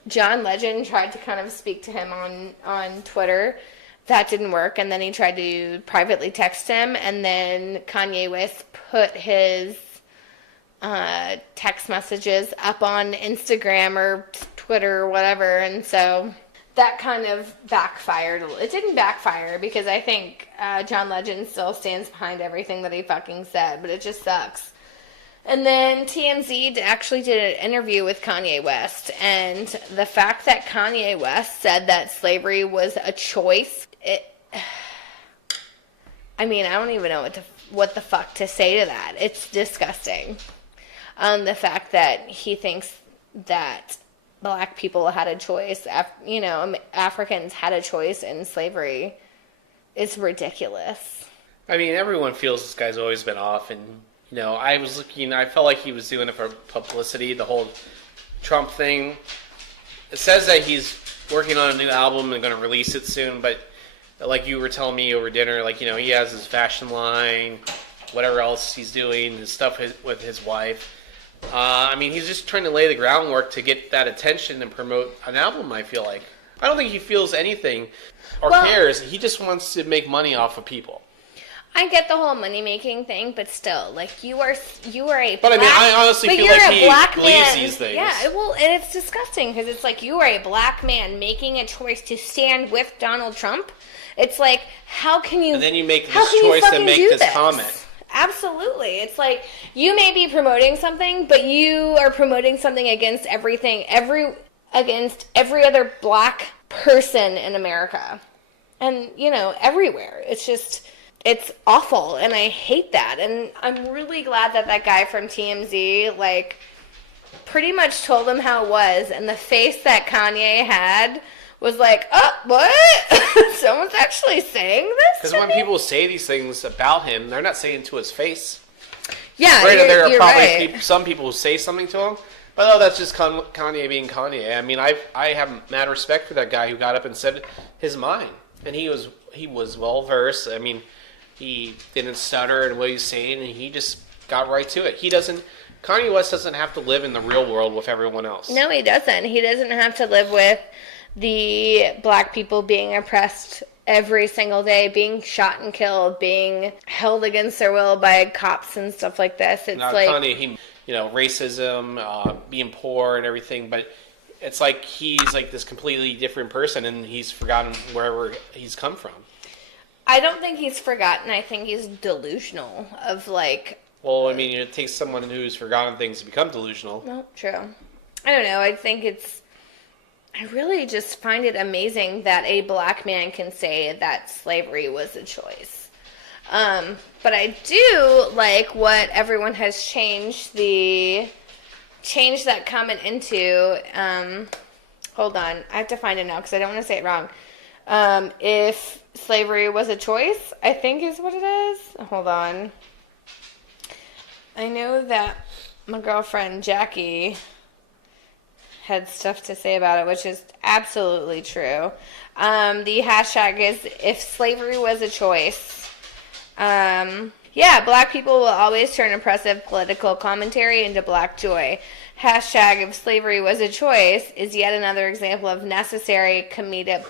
John Legend tried to kind of speak to him on Twitter. That didn't work, and then he tried to privately text him, and then Kanye West put his text messages up on Instagram or Twitter or whatever, and so that kind of backfired. It didn't backfire, because I think John Legend still stands behind everything that he fucking said, but it just sucks. And then TMZ actually did an interview with Kanye West, and the fact that Kanye West said that slavery was a choice, I mean, I don't even know what the fuck to say to that. It's disgusting. The fact that he thinks that black people had a choice, Africans had a choice in slavery, is ridiculous. I mean, everyone feels this guy's always been off, and I felt like he was doing it for publicity, the whole Trump thing. It says that he's working on a new album and going to release it soon, but like you were telling me over dinner, like, he has his fashion line, whatever else he's doing, his stuff with his wife. I mean, he's just trying to lay the groundwork to get that attention and promote an album, I feel like. I don't think he feels anything or cares. He just wants to make money off of people. I get the whole money making thing, but still, like you are a. But black, I honestly feel like he believes these things. Yeah, well, and it's disgusting because it's like you are a black man making a choice to stand with Donald Trump. It's like, how can you? And then you make this choice and make this comment. Absolutely, it's like you may be promoting something, but you are promoting something against against every other black person in America, and everywhere. It's just. It's awful, and I hate that. And I'm really glad that guy from TMZ, like, pretty much told him how it was. And the face that Kanye had was like, oh, what? Someone's actually saying this? Because when people say these things about him, they're not saying to his face. Yeah, there are probably right. some people who say something to him. But that's just Kanye being Kanye. I mean, I have mad respect for that guy who got up and said his mind. And he was well-versed. I mean... He didn't stutter in what he's saying, and he just got right to it. Kanye West doesn't have to live in the real world with everyone else. No, he doesn't. He doesn't have to live with the black people being oppressed every single day, being shot and killed, being held against their will by cops and stuff like this. It's like Kanye, racism, being poor and everything, but it's like he's like this completely different person, and he's forgotten wherever he's come from. I don't think he's forgotten. I think he's delusional of like... Well, I mean, it takes someone who's forgotten things to become delusional. Well, true. I don't know. I think I really just find it amazing that a black man can say that slavery was a choice. But I do like what everyone has changed that comment into. Hold on. I have to find it now because I don't want to say it wrong. If slavery was a choice, I think is what it is. Hold on. I know that my girlfriend Jackie had stuff to say about it, which is absolutely true. The hashtag is if slavery was a choice. Yeah, black people will always turn oppressive political commentary into black joy. Hashtag if slavery was a choice is yet another example of necessary comedic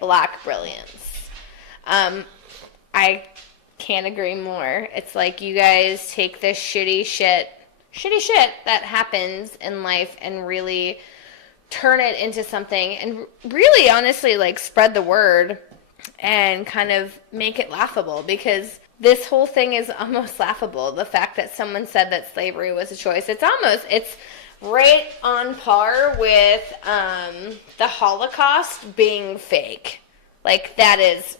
black brilliance. I can't agree more. It's like you guys take this shitty shit that happens in life and really turn it into something and really honestly like spread the word and kind of make it laughable, because this whole thing is almost laughable. The fact that someone said that slavery was a choice, it's right on par with the Holocaust being fake. Like, that is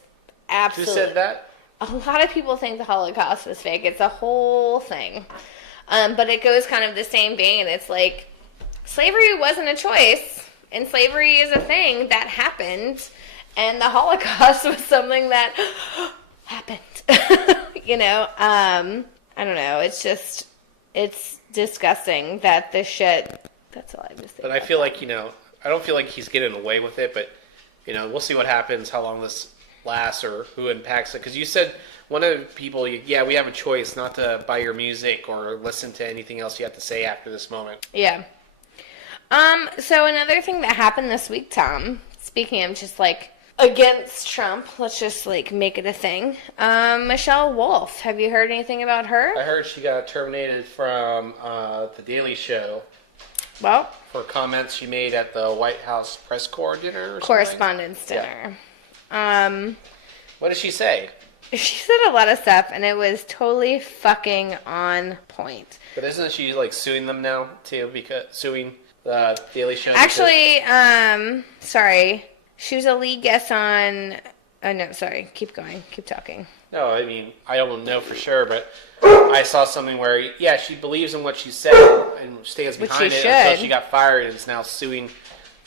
absolutely... Who said that? A lot of people think the Holocaust was fake. It's a whole thing. But it goes kind of the same vein. It's like, slavery wasn't a choice, and slavery is a thing that happened, and the Holocaust was something that happened. I don't know. It's disgusting that this shit... That's all I have to say. But I feel like, I don't feel like he's getting away with it, but, we'll see what happens, how long this lasts, or who impacts it. Because you said one of the people, we have a choice not to buy your music or listen to anything else you have to say after this moment. Yeah. So another thing that happened this week, Tom, speaking of just, like, against Trump, let's just, like, make it a thing. Michelle Wolf, have you heard anything about her? I heard she got terminated from The Daily Show. Well, for comments she made at the White House press corps dinner or Correspondents dinner. Yeah. What did she say? She said a lot of stuff, and it was totally fucking on point. But isn't she, like, suing them now, too? Because suing the Daily Show? Actually, sorry. She was a lead guest on... Oh, no, sorry. Keep going. Keep talking. No, I mean, I don't know for sure, but I saw something where, she believes in what she said and stands behind it until she got fired and is now suing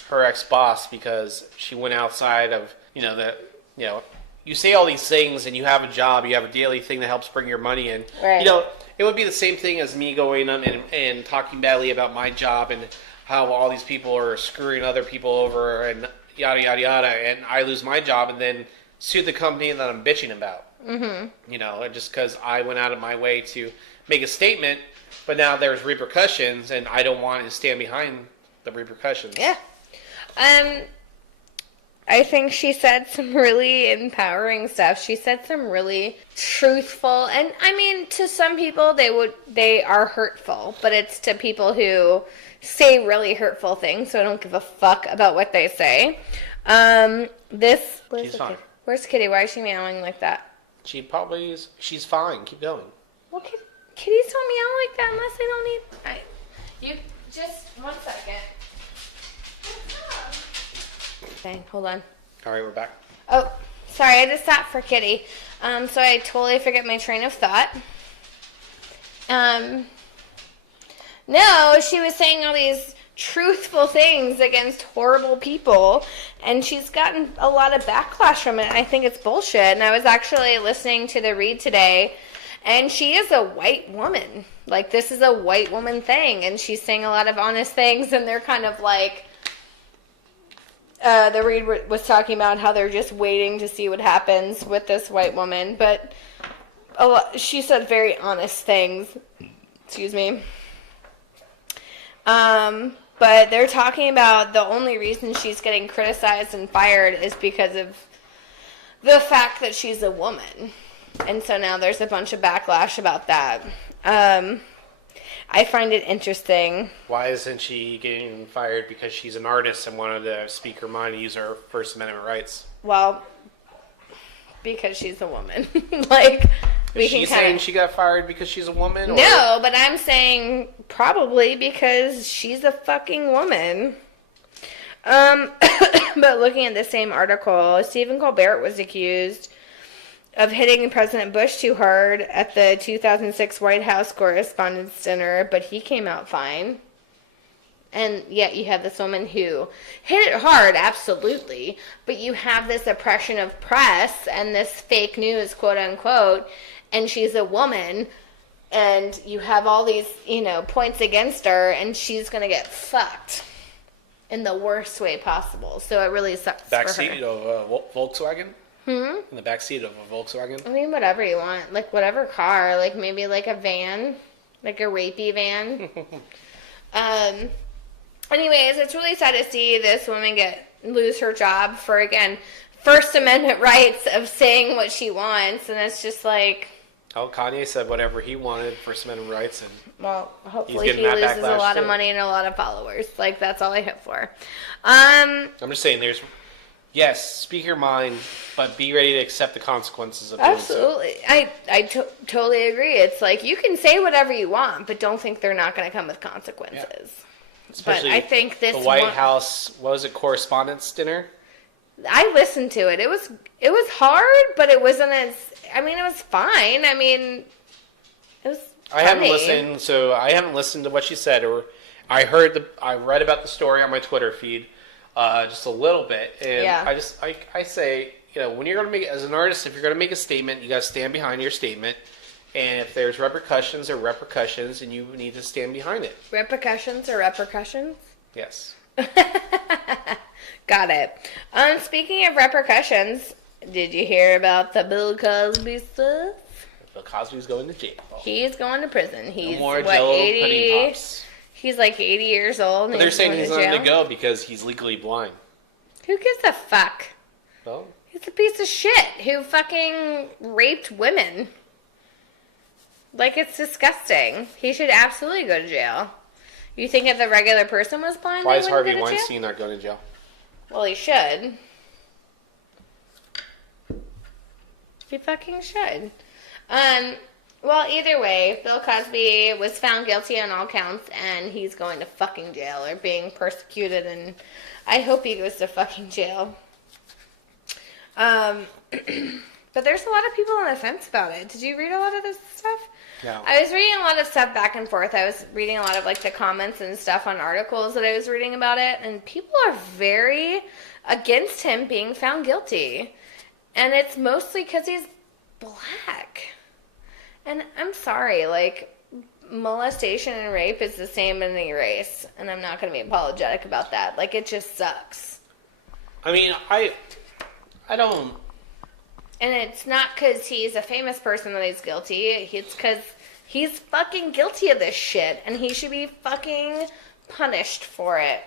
her ex-boss because she went outside of, you say all these things and you have a job, you have a daily thing that helps bring your money in. Right. It would be the same thing as me going on and talking badly about my job and how all these people are screwing other people over and yada, yada, yada, and I lose my job and then sue the company that I'm bitching about. Mm-hmm. Just because I went out of my way to make a statement, but now there's repercussions, and I don't want to stand behind the repercussions. Yeah. I think she said some really empowering stuff. She said some really truthful, and I mean, to some people they are hurtful, but it's to people who say really hurtful things, so I don't give a fuck about what they say. She's fine. Where's Kitty? Why is she meowing like that? She's fine. Keep going. Well, kitties don't meow like that unless they don't need. You just 1 second. Okay, hold on. All right, we're back. Oh, sorry, I just stopped for Kitty. So I totally forget my train of thought. No, she was saying all these truthful things against horrible people, and she's gotten a lot of backlash from it. I think it's bullshit. And I was actually listening to the read today, and she is a white woman. Like, this is a white woman thing, and she's saying a lot of honest things, and they're kind of like, the read was talking about how they're just waiting to see what happens with this white woman, but she said very honest things. Excuse me. But they're talking about the only reason she's getting criticized and fired is because of the fact that she's a woman. And so now there's a bunch of backlash about that. I find it interesting. Why isn't she getting fired because she's an artist and wanted to speak her mind and use her First Amendment rights? Well, because she's a woman. Like, is she saying she got fired because she's a woman? No, but I'm saying probably because she's a fucking woman. But looking at the same article, Stephen Colbert was accused of hitting President Bush too hard at the 2006 White House Correspondents' dinner, but he came out fine. And yet you have this woman who hit it hard, absolutely, but you have this oppression of press and this fake news, quote unquote, and she's a woman, and you have all these, points against her, and she's going to get fucked in the worst way possible. So it really sucks for her. Backseat of a Volkswagen? In the backseat of a Volkswagen? I mean, whatever you want. Like, whatever car. Like, maybe like a van. Like a rapey van. Anyways, it's really sad to see this woman lose her job for, again, First Amendment rights of saying what she wants. And it's just like... Oh, Kanye said whatever he wanted, First Amendment rights. And well, hopefully he loses a lot of money and a lot of followers. Like, that's all I hope for. I'm just saying there's... Yes, speak your mind, but be ready to accept the consequences of doing so. Absolutely. I totally agree. It's like, you can say whatever you want, but don't think they're not going to come with consequences. Yeah. Especially but I think this the White House, what was it, Correspondents' dinner? I listened to it. It was hard, but it wasn't as... I mean, it was fine. I mean, it was funny. I haven't listened to what she said, or I read about the story on my Twitter feed. Just a little bit, and yeah. I say, when you're going to make, as an artist, if you're going to make a statement, you got to stand behind your statement, and if there's repercussions, there are repercussions, and you need to stand behind it. Repercussions or repercussions? Yes. Got it. Speaking of repercussions, did you hear about the Bill Cosby stuff? Bill Cosby's going to jail. He's going to prison. He's no more Jello 80? pudding pops. He's like 80 years old. But they're saying he's not going to go because he's legally blind. Who gives a fuck? Well, he's a piece of shit who fucking raped women. Like, it's disgusting. He should absolutely go to jail. You think if the regular person was blind, why is Harvey Weinstein not going to jail? Well, he should. He fucking should. Well, either way, Bill Cosby was found guilty on all counts, and he's going to fucking jail or being persecuted, and I hope he goes to fucking jail. But there's a lot of people on the fence about it. Did you read a lot of this stuff? No. I was reading a lot of stuff back and forth. I was reading a lot of, like, the comments and stuff on articles that I was reading about it, and people are very against him being found guilty. And it's mostly because he's black. And I'm sorry, like, molestation and rape is the same in any race, and I'm not going to be apologetic about that. Like, it just sucks. I mean, I don't... And it's not because he's a famous person that he's guilty. It's because he's fucking guilty of this shit, and he should be fucking punished for it.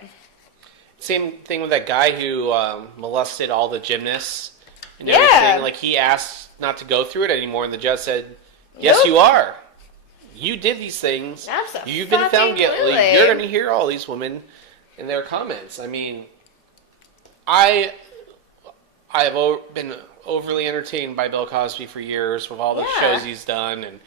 Same thing with that guy who molested all the gymnasts and Yeah. everything. Like, he asked not to go through it anymore, and the judge said, yes, Nope. you are. You did these things. You've been found guilty. Absolutely. You're going to hear all these women in their comments. I mean, I have been overly entertained by Bill Cosby for years with all the shows he's done, and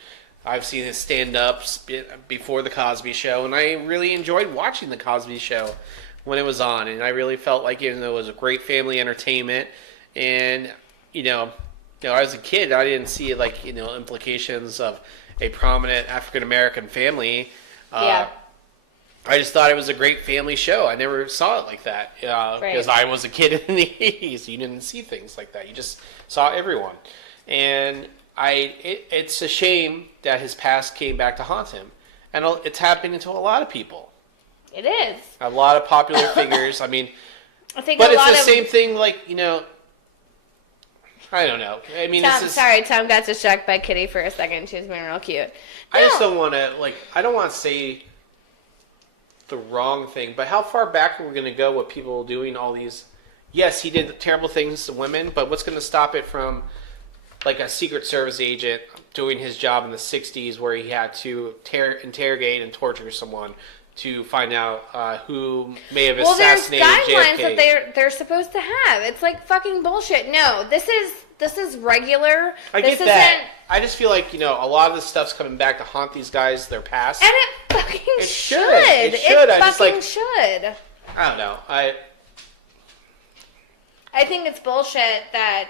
I've seen his stand-ups before the Cosby Show, and I really enjoyed watching the Cosby Show when it was on, and I really felt like, even though it was a great family entertainment, and as a kid, I didn't see implications of a prominent African American family. I just thought it was a great family show. I never saw it like that because I was a kid in the 80s. You didn't see things like that. You just saw everyone. And it's a shame that his past came back to haunt him. And it's happening to a lot of people. It is. A lot of popular figures. I mean, I think but it's the same thing, I don't know. I mean, Tom got distracted by Kitty for a second. She was being real cute. I just don't want to, I don't want to say the wrong thing, but how far back are we going to go with people doing all these? Yes, he did terrible things to women, but what's going to stop it from, a Secret Service agent doing his job in the 60s where he had to interrogate and torture someone to find out who may have assassinated JFK? Well, there's guidelines that they're supposed to have. It's like fucking bullshit. No, this is regular. I get that. I just feel like, a lot of this stuff's coming back to haunt these guys, their past. And it fucking should. It should. It should. I don't know. I think it's bullshit that,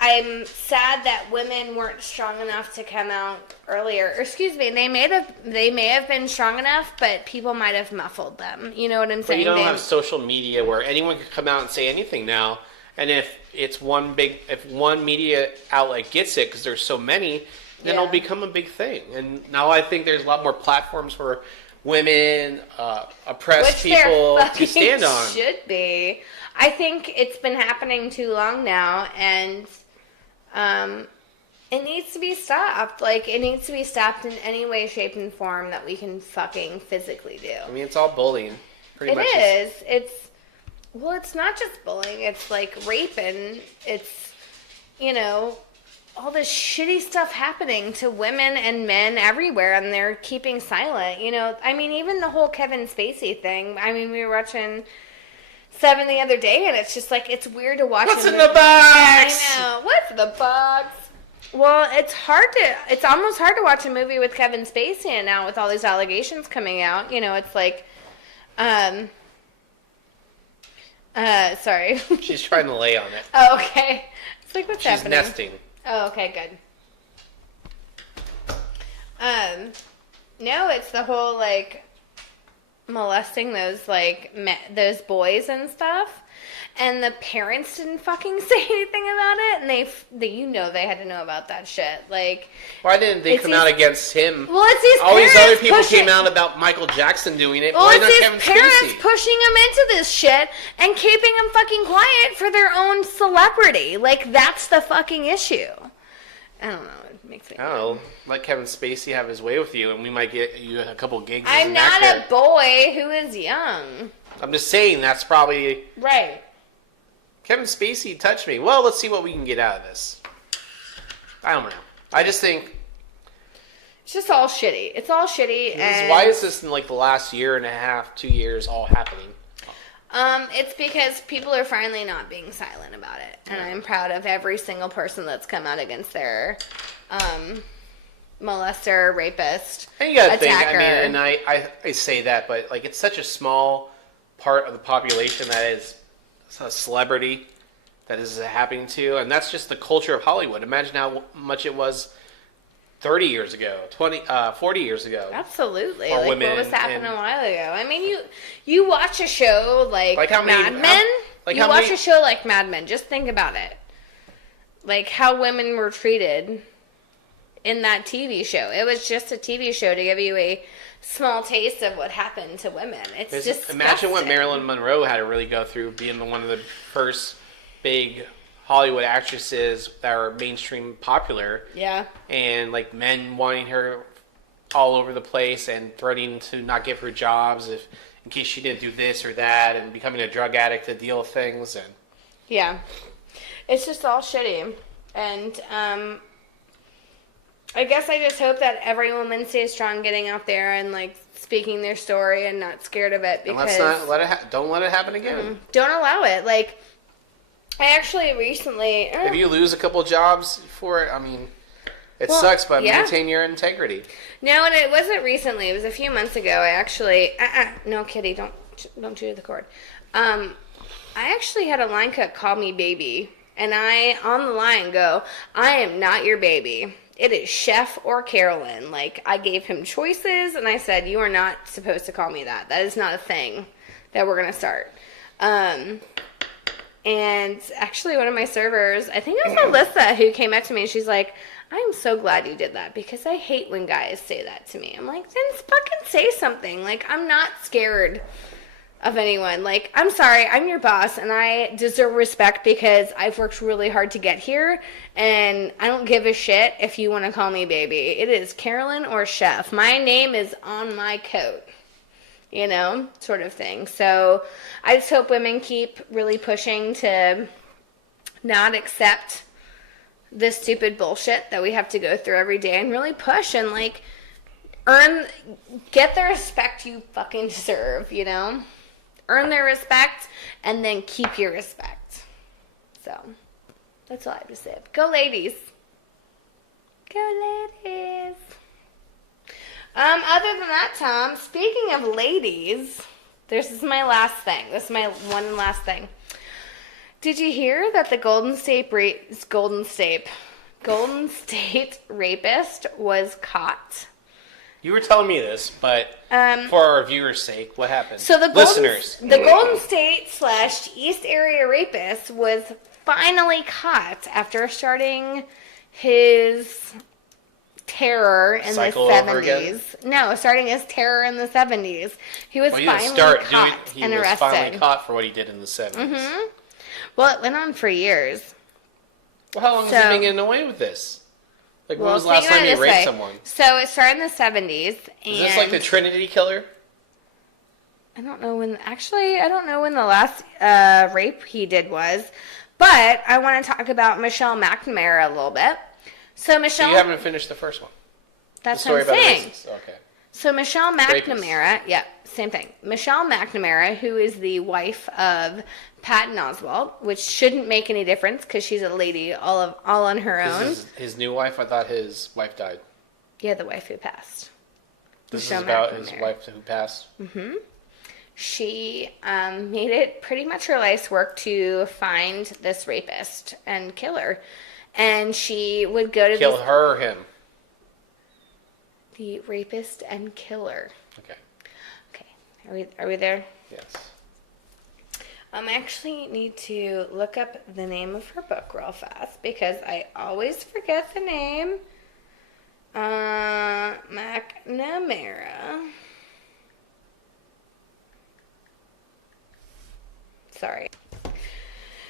I'm sad that women weren't strong enough to come out earlier. Or, excuse me, they may have been strong enough, but people might have muffled them. You know what I'm saying? But you don't have social media where anyone can come out and say anything now. And if one media outlet gets it, because there's so many, then it'll become a big thing. And now I think there's a lot more platforms for women, oppressed people to stand on. Should be. I think it's been happening too long now, and it needs to be stopped. It needs to be stopped in any way, shape, and form that we can fucking physically do. I mean, it's all bullying. Pretty much. It is. Well, it's not just bullying. It's rape, and it's, all this shitty stuff happening to women and men everywhere, and they're keeping silent. I mean, even the whole Kevin Spacey thing. I mean, we were watching Seven the other day, and it's just it's weird to watch. What's in the box? I know. What's the box? Well, it's almost hard to watch a movie with Kevin Spacey in now with all these allegations coming out. It's sorry. She's trying to lay on it. Oh, okay. It's what's She's happening? nesting. Oh, okay, good. No, it's the whole, molesting those, those boys and stuff. And the parents didn't fucking say anything about it. And they had to know about that shit. Why didn't they come out against him? Well, it's these all these other people pushing, came out about Michael Jackson doing it. Well, Why it's not these Kevin parents Spacey? pushing them into this shit and keeping them fucking quiet for their own celebrity. That's the fucking issue. I don't know. It makes me. I don't know. Let Kevin Spacey have his way with you, and we might get you a couple gigs. I'm not a boy who is young. I'm just saying that's probably right. Kevin Spacey touched me. Well, let's see what we can get out of this. I don't know. I just think it's just all shitty. It's all shitty. And why is this in the last year and a half, 2 years, all happening? It's because people are finally not being silent about it, and I'm proud of every single person that's come out against their molester, rapist, and you gotta attacker. think. I mean, and I say that, but it's such a small part of the population that is a celebrity that is happening to, and that's just the culture of Hollywood. Imagine how much it was 30 years ago, 40 years ago. Absolutely. For women what was happening a while ago. I mean, you watch a show like Mad Men. You watch a show like Mad Men. Just think about it. How women were treated in that TV show. It was just a TV show to give you a small taste of what happened to women. It's just imagine what Marilyn Monroe had to really go through, being one of the first big Hollywood actresses that are mainstream popular. Yeah. And men wanting her all over the place and threatening to not give her jobs if in case she didn't do this or that, and becoming a drug addict to deal with things. And yeah, it's just all shitty. And I guess I just hope that every woman stays strong, getting out there and like speaking their story and not scared of it. Because don't let it happen again. Don't allow it. Like, I actually recently. If you lose a couple jobs for it, I mean, it sucks, but maintain your integrity. No, and it wasn't recently. It was a few months ago. I actually, no, Kitty, don't chew the cord. I actually had a line cook call me baby, and I on the line go, "I am not your baby. It is Chef or Carolyn." Like, I gave him choices, and I said, "You are not supposed to call me that. That is not a thing that we're gonna start." And actually, one of my servers, I think it was Alyssa, who came up to me, and she's like, "I'm so glad you did that, because I hate when guys say that to me." I'm like, then fucking say something. Like, I'm not scared of anyone. Like, I'm sorry, I'm your boss, and I deserve respect because I've worked really hard to get here, and I don't give a shit if you want to call me baby. It is Carolyn or Chef. My name is on my coat. You know, sort of thing. So I just hope women keep really pushing to not accept this stupid bullshit that we have to go through every day, and really push and like get the respect you fucking deserve, you know? Earn their respect and then keep your respect. So that's all I have to say. Go ladies. Go ladies. Other than that, Tom, speaking of ladies, this is my last thing. This is my one and last thing. Did you hear that the Golden State rapist was caught? You were telling me this, but for our viewers' sake, what happened? So the Golden State / East Area rapist was finally caught after starting his terror in the 70s. No, starting his terror in the 70s. He was finally caught and arrested. He was finally caught for what he did in the 70s. Mm-hmm. Well, it went on for years. Well, how long has he been getting away with this? Like, when was the last time he raped someone? So it started in the 70s. Is this like the Trinity Killer? I don't know when the last rape he did was. But I want to talk about Michelle McNamara a little bit. So you haven't finished the first one. That's what I'm saying. Okay. So Michelle McNamara, same thing. Michelle McNamara, who is the wife of Patton Oswalt, which shouldn't make any difference because she's a lady all on her own. This is his new wife? I thought his wife died. Yeah, the wife who passed. This is about his wife who passed? Mm-hmm. She made it pretty much her life's work to find this rapist and kill her. And she would go to kill her or him? The rapist and killer. Okay. Are we there? Yes. I actually need to look up the name of her book real fast because I always forget the name. McNamara. Sorry.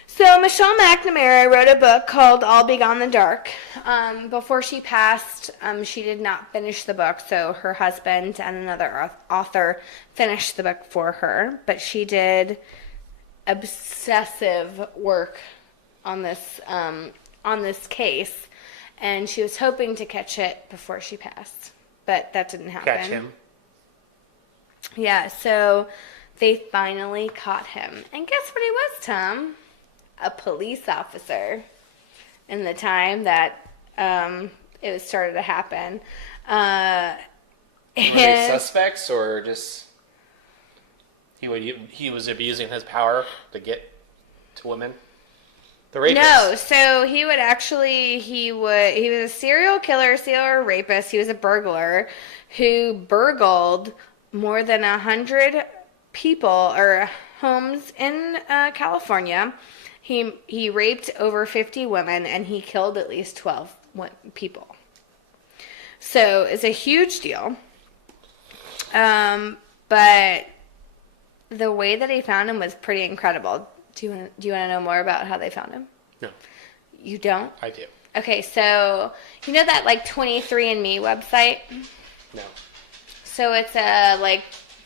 So Michelle McNamara wrote a book called All Be Gone in the Dark. Before she passed, she did not finish the book, so her husband and another author finished the book for her. But she did obsessive work on this case, and she was hoping to catch it before she passed, but that didn't happen. Catch him? Yeah, so they finally caught him. And guess what he was, Tom? A police officer in the time that it started to happen. Were they suspects or just he was abusing his power to get to women? The rapist. No, so he was a serial killer, serial rapist. He was a burglar who burgled more than 100 people or homes in California. He raped over 50 women, and he killed at least 12 people. So it's a huge deal. But the way that he found him was pretty incredible. Do you want to know more about how they found him? No. You don't? I do. Okay, so you know that 23andMe website? No. So it's a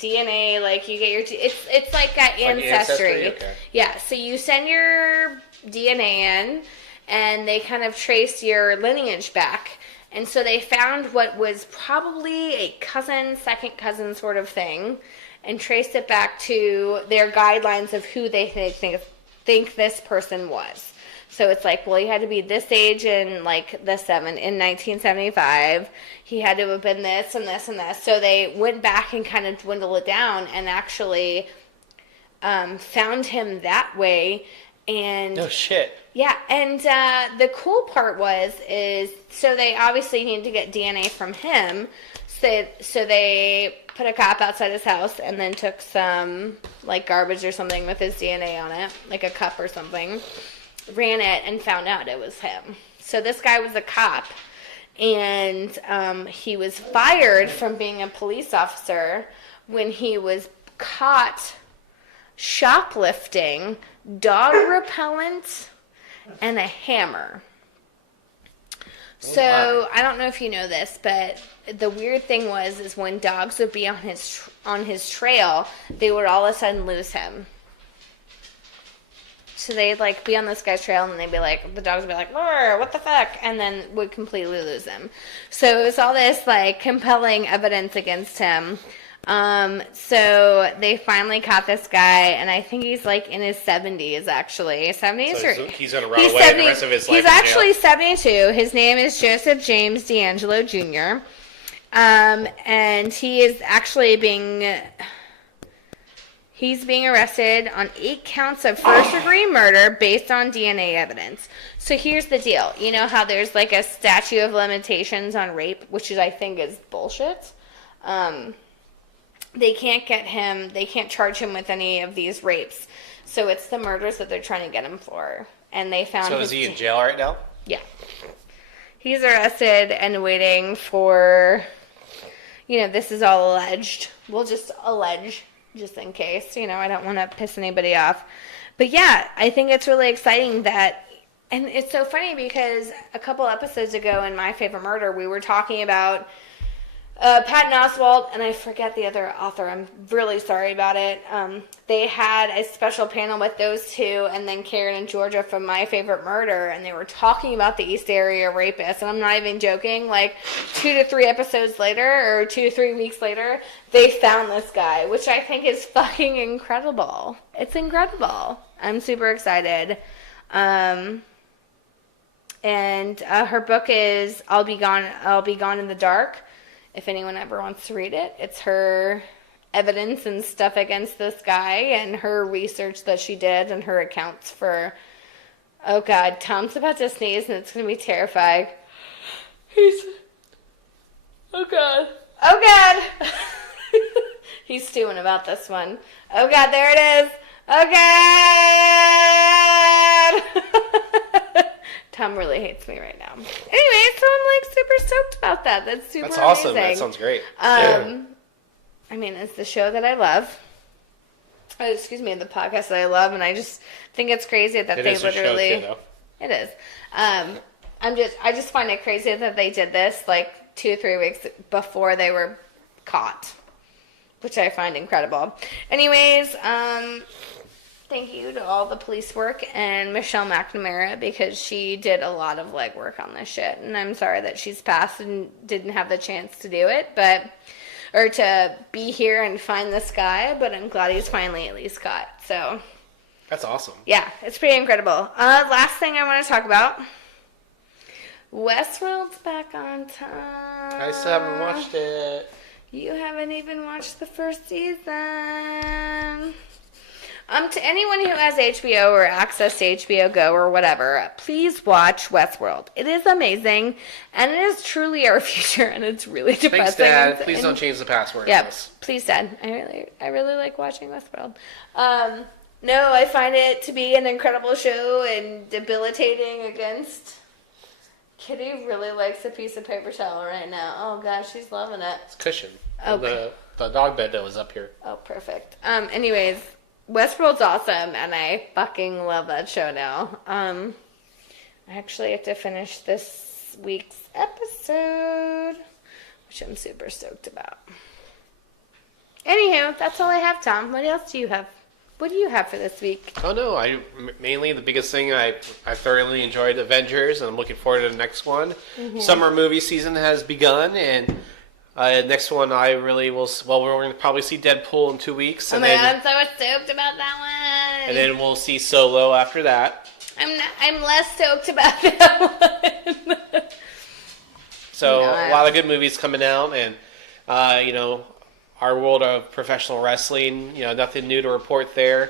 DNA, like you get your, it's like that ancestry. Okay. Yeah, so you send your DNA in, and they kind of trace your lineage back. And so they found what was probably a cousin, second cousin sort of thing, and traced it back to their guidelines of who they think this person was. So it's like, well, he had to be this age in like in 1975. He had to have been this and this and this. So they went back and kind of dwindled it down and actually found him that way. And no shit. Yeah, and the cool part is so they obviously needed to get DNA from him. So they put a cop outside his house and then took some like garbage or something with his DNA on it, like a cup or something. Ran it and found out it was him. So this guy was a cop, and he was fired from being a police officer when he was caught shoplifting dog repellent and a hammer. So I don't know if you know this, but the weird thing is when dogs would be on his trail, they would all of a sudden lose him. So they'd like be on this guy's trail, and they'd be like, the dogs would be like, what the fuck, and then would completely lose him. So it was all this like compelling evidence against him. So they finally caught this guy, and I think he's like in his 70s actually. 70s so or he's gonna run away the rest of his life. He's actually 72. His name is Joseph James D'Angelo Jr. And he is actually He's being arrested on 8 counts of first-degree murder based on DNA evidence. So here's the deal. You know how there's like a statute of limitations on rape, which I think is bullshit? They can't charge him with any of these rapes. So it's the murders that they're trying to get him for. And they found So is he in jail right now? Yeah. He's arrested and waiting for, this is all alleged. We'll just allege. Just in case, I don't want to piss anybody off. But yeah, I think it's really exciting that, and it's so funny because a couple episodes ago in My Favorite Murder, we were talking about Patton Oswalt, and I forget the other author. I'm really sorry about it. They had a special panel with those two, and then Karen and Georgia from My Favorite Murder, and they were talking about the East Area rapists, and I'm not even joking, like 2 to 3 episodes later, or 2 to 3 weeks later, they found this guy, which I think is fucking incredible. It's incredible. I'm super excited. And her book is I'll Be Gone in the Dark. If anyone ever wants to read it, it's her evidence and stuff against this guy and her research that she did and her accounts for, oh God, Tom's about to sneeze and it's going to be terrifying. Oh God. He's stewing about this one. Oh God, there it is. Oh God. Tom really hates me right now. Anyway, so I'm like super stoked about that. That's super amazing. That's awesome. That sounds great. I mean, it's the show that I love. The podcast that I love, and I just think it's crazy that they literally. It is a show too, though. It is. I just find it crazy that they did this like 2 or 3 weeks before they were caught, which I find incredible. Anyways, thank you to all the police work and Michelle McNamara because she did a lot of legwork on this shit. And I'm sorry that she's passed and didn't have the chance to do it, or to be here and find this guy. But I'm glad he's finally at least caught. So that's awesome. Yeah, it's pretty incredible. Last thing I want to talk about. Westworld's back on time. I still haven't watched it. You haven't even watched the first season. To anyone who has HBO or access to HBO Go or whatever, please watch Westworld. It is amazing, and it is truly our future, and it's really depressing. Thanks, Dad. Please don't change the password. Yeah, please, Dad. I really like watching Westworld. No, I find it to be an incredible show and debilitating against... Kitty really likes a piece of paper towel right now. Oh, God, she's loving it. It's cushion. Okay. The dog bed that was up here. Oh, perfect. Anyways... Westworld's awesome, and I fucking love that show now. I actually have to finish this week's episode, which I'm super stoked about. Anywho, that's all I have, Tom. What else do you have? What do you have for this week? Oh no, mainly the biggest thing I thoroughly enjoyed Avengers, and I'm looking forward to the next one. Mm-hmm. Summer movie season has begun, and next one I really will. Well, we're going to probably see Deadpool in 2 weeks. Oh my god, I'm so stoked about that one. And then we'll see Solo after that. I'm less stoked about that one. So a lot of good movies coming out, and our world of professional wrestling, nothing new to report there.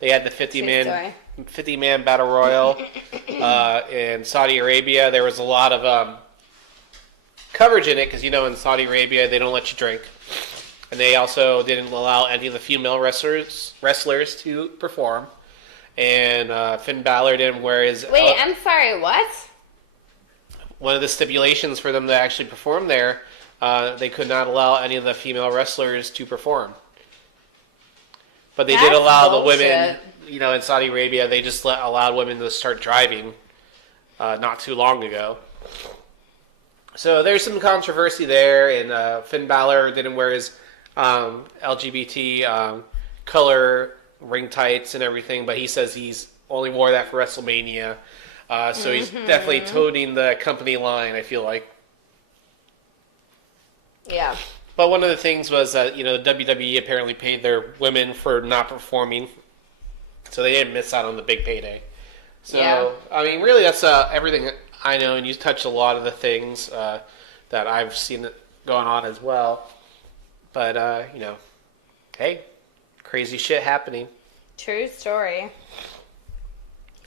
They had the 50-man battle royal in Saudi Arabia. There was a lot of coverage in it because in Saudi Arabia they don't let you drink, and they also didn't allow any of the female wrestlers to perform. And Finn Balor didn't wear his. Wait, I'm sorry. What? One of the stipulations for them to actually perform there. They could not allow any of the female wrestlers to perform. But they did allow the women, in Saudi Arabia, they just allowed women to start driving not too long ago. So there's some controversy there, and Finn Balor didn't wear his LGBT color ring tights and everything, but he says he's only wore that for WrestleMania. So he's definitely toting the company line, I feel like. Yeah. But one of the things was that, the WWE apparently paid their women for not performing, so they didn't miss out on the big payday. So, yeah. I mean, really, that's everything I know, and you touched a lot of the things that I've seen going on as well. But, hey, crazy shit happening. True story.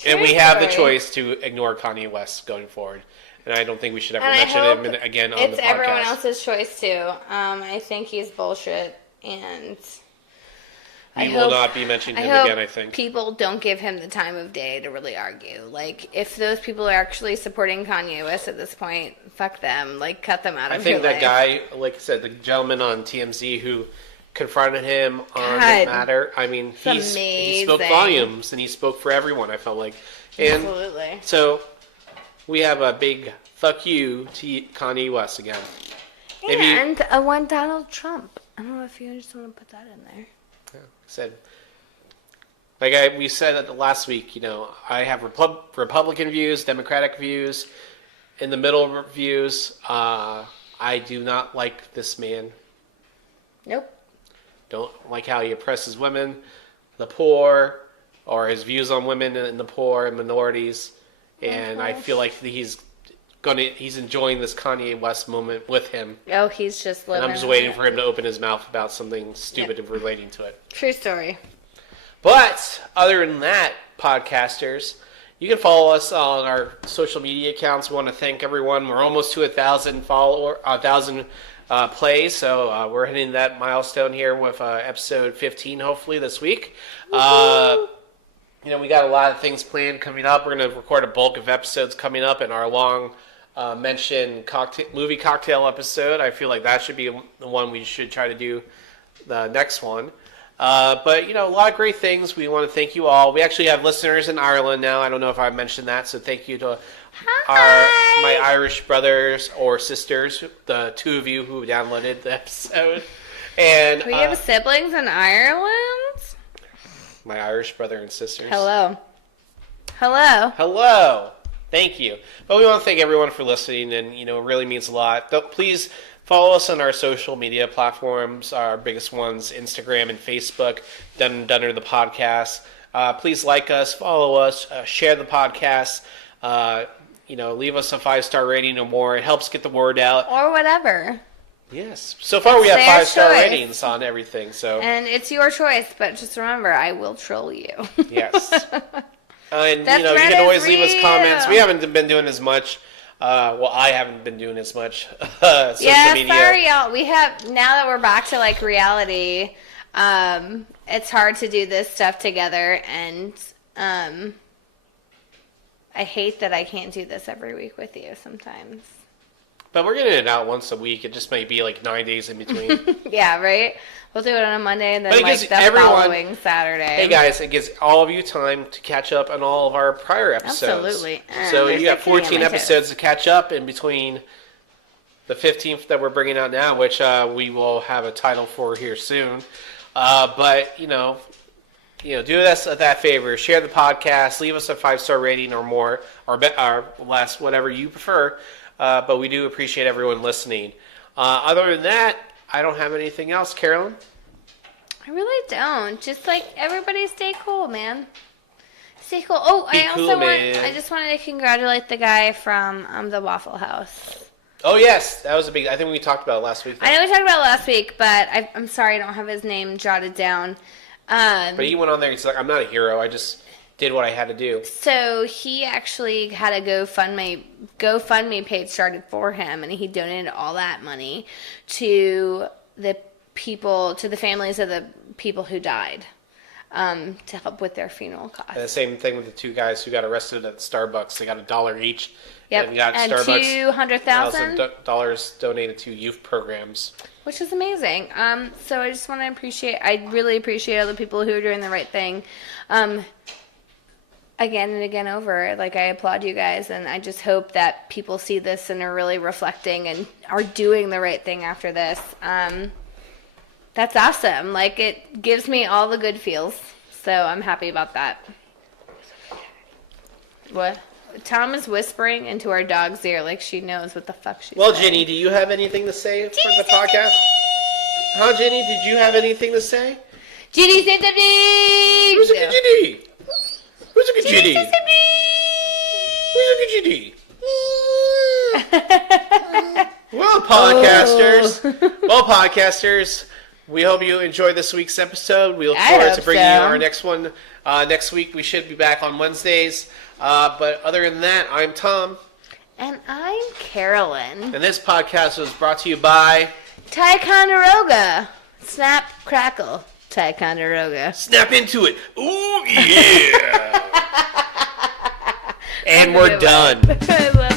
And we have the choice to ignore Kanye West going forward. And I don't think we should ever mention him again on the podcast. It's everyone else's choice, too. I think he's bullshit, and we will not be mentioning him again, I think. People don't give him the time of day to really argue. Like, if those people are actually supporting Kanye West at this point, fuck them. Like, cut them out of your life. I think that guy, like I said, the gentleman on TMZ who confronted him on the matter, I mean, he spoke volumes, and he spoke for everyone, I felt like. And absolutely. So we have a big fuck you to Kanye West again. And a one Donald Trump. I don't know if you just want to put that in there. Yeah, we said last week, I have Republican views, Democratic views, in the middle views. I do not like this man. Nope. Don't like how he oppresses women, the poor, or his views on women and the poor and minorities. And I feel like he's enjoying this Kanye West moment with him. Oh, he's just living. And I'm just waiting for him to open his mouth about something stupid relating to it. True story. But other than that, podcasters, you can follow us on our social media accounts. We want to thank everyone. We're almost to 1,000 plays, so we're hitting that milestone here with episode 15, hopefully this week. We got a lot of things planned coming up. We're going to record a bulk of episodes coming up in our long mentioned movie cocktail episode. I feel like that should be the one we should try to do the next one. But, a lot of great things. We want to thank you all. We actually have listeners in Ireland now. I don't know if I mentioned that, so thank you to my Irish brothers or sisters, the two of you who downloaded the episode. And we have siblings in Ireland? My Irish brother and sisters. Hello. Thank you. But we want to thank everyone for listening, and, it really means a lot. Please follow us on our social media platforms, our biggest ones, Instagram and Facebook, Dun & Dunner the podcast. Please like us, follow us, share the podcast, leave us a 5-star rating or more. It helps get the word out. Or whatever. Yes. So far we have 5-star ratings on everything. So. And it's your choice, but just remember, I will troll you. Yes. And, you can always leave us comments. We haven't been doing as much. I haven't been doing as much social media. Sorry, y'all. We have, now that we're back to, reality, it's hard to do this stuff together, and I hate that I can't do this every week with you sometimes. But we're getting it out once a week. It just might be 9 days in between. Yeah, right? We'll do it on a Monday and then the following Saturday. Hey guys, it gives all of you time to catch up on all of our prior episodes. Absolutely. So you got 14 episodes to catch up in between the 15th that we're bringing out now, which we will have a title for here soon. But do us that favor. Share the podcast. Leave us a 5-star rating or more, or less, whatever you prefer. But we do appreciate everyone listening. Other than that, I don't have anything else. Carolyn? I really don't. Just everybody stay cool, man. Stay cool. Oh, I just wanted to congratulate the guy from the Waffle House. Oh, yes. That was I think we talked about it last week. I know we talked about it last week, but I'm sorry I don't have his name jotted down. But he went on there. He's like, I'm not a hero. I just did what I had to do. So he actually had a GoFundMe page started for him, and he donated all that money to the families of the people who died, to help with their funeral costs. And the same thing with the two guys who got arrested at Starbucks. They got $1 each. Yep, and got and Starbucks $200,000 donated to youth programs, which is amazing. So I just want to I really appreciate all the people who are doing the right thing, again and again over. I applaud you guys, and I just hope that people see this and are really reflecting and are doing the right thing after this. That's awesome. It gives me all the good feels, so I'm happy about that. What? Tom is whispering into our dog's ear like she knows what the fuck she's saying. Jenny, do you have anything to say for the podcast? Huh, Jenny? Did you have anything to say? Jenny said something! Who's a good Jenny? Who's a good Jenny? Who's a good Jenny? Well, podcasters, we hope you enjoyed this week's episode. We look forward to bringing you our next one next week. We should be back on Wednesdays. But other than that, I'm Tom. And I'm Carolyn. And this podcast was brought to you by Ticonderoga. Snap, crackle, Ticonderoga. Snap into it. Ooh, yeah. And we're done. I love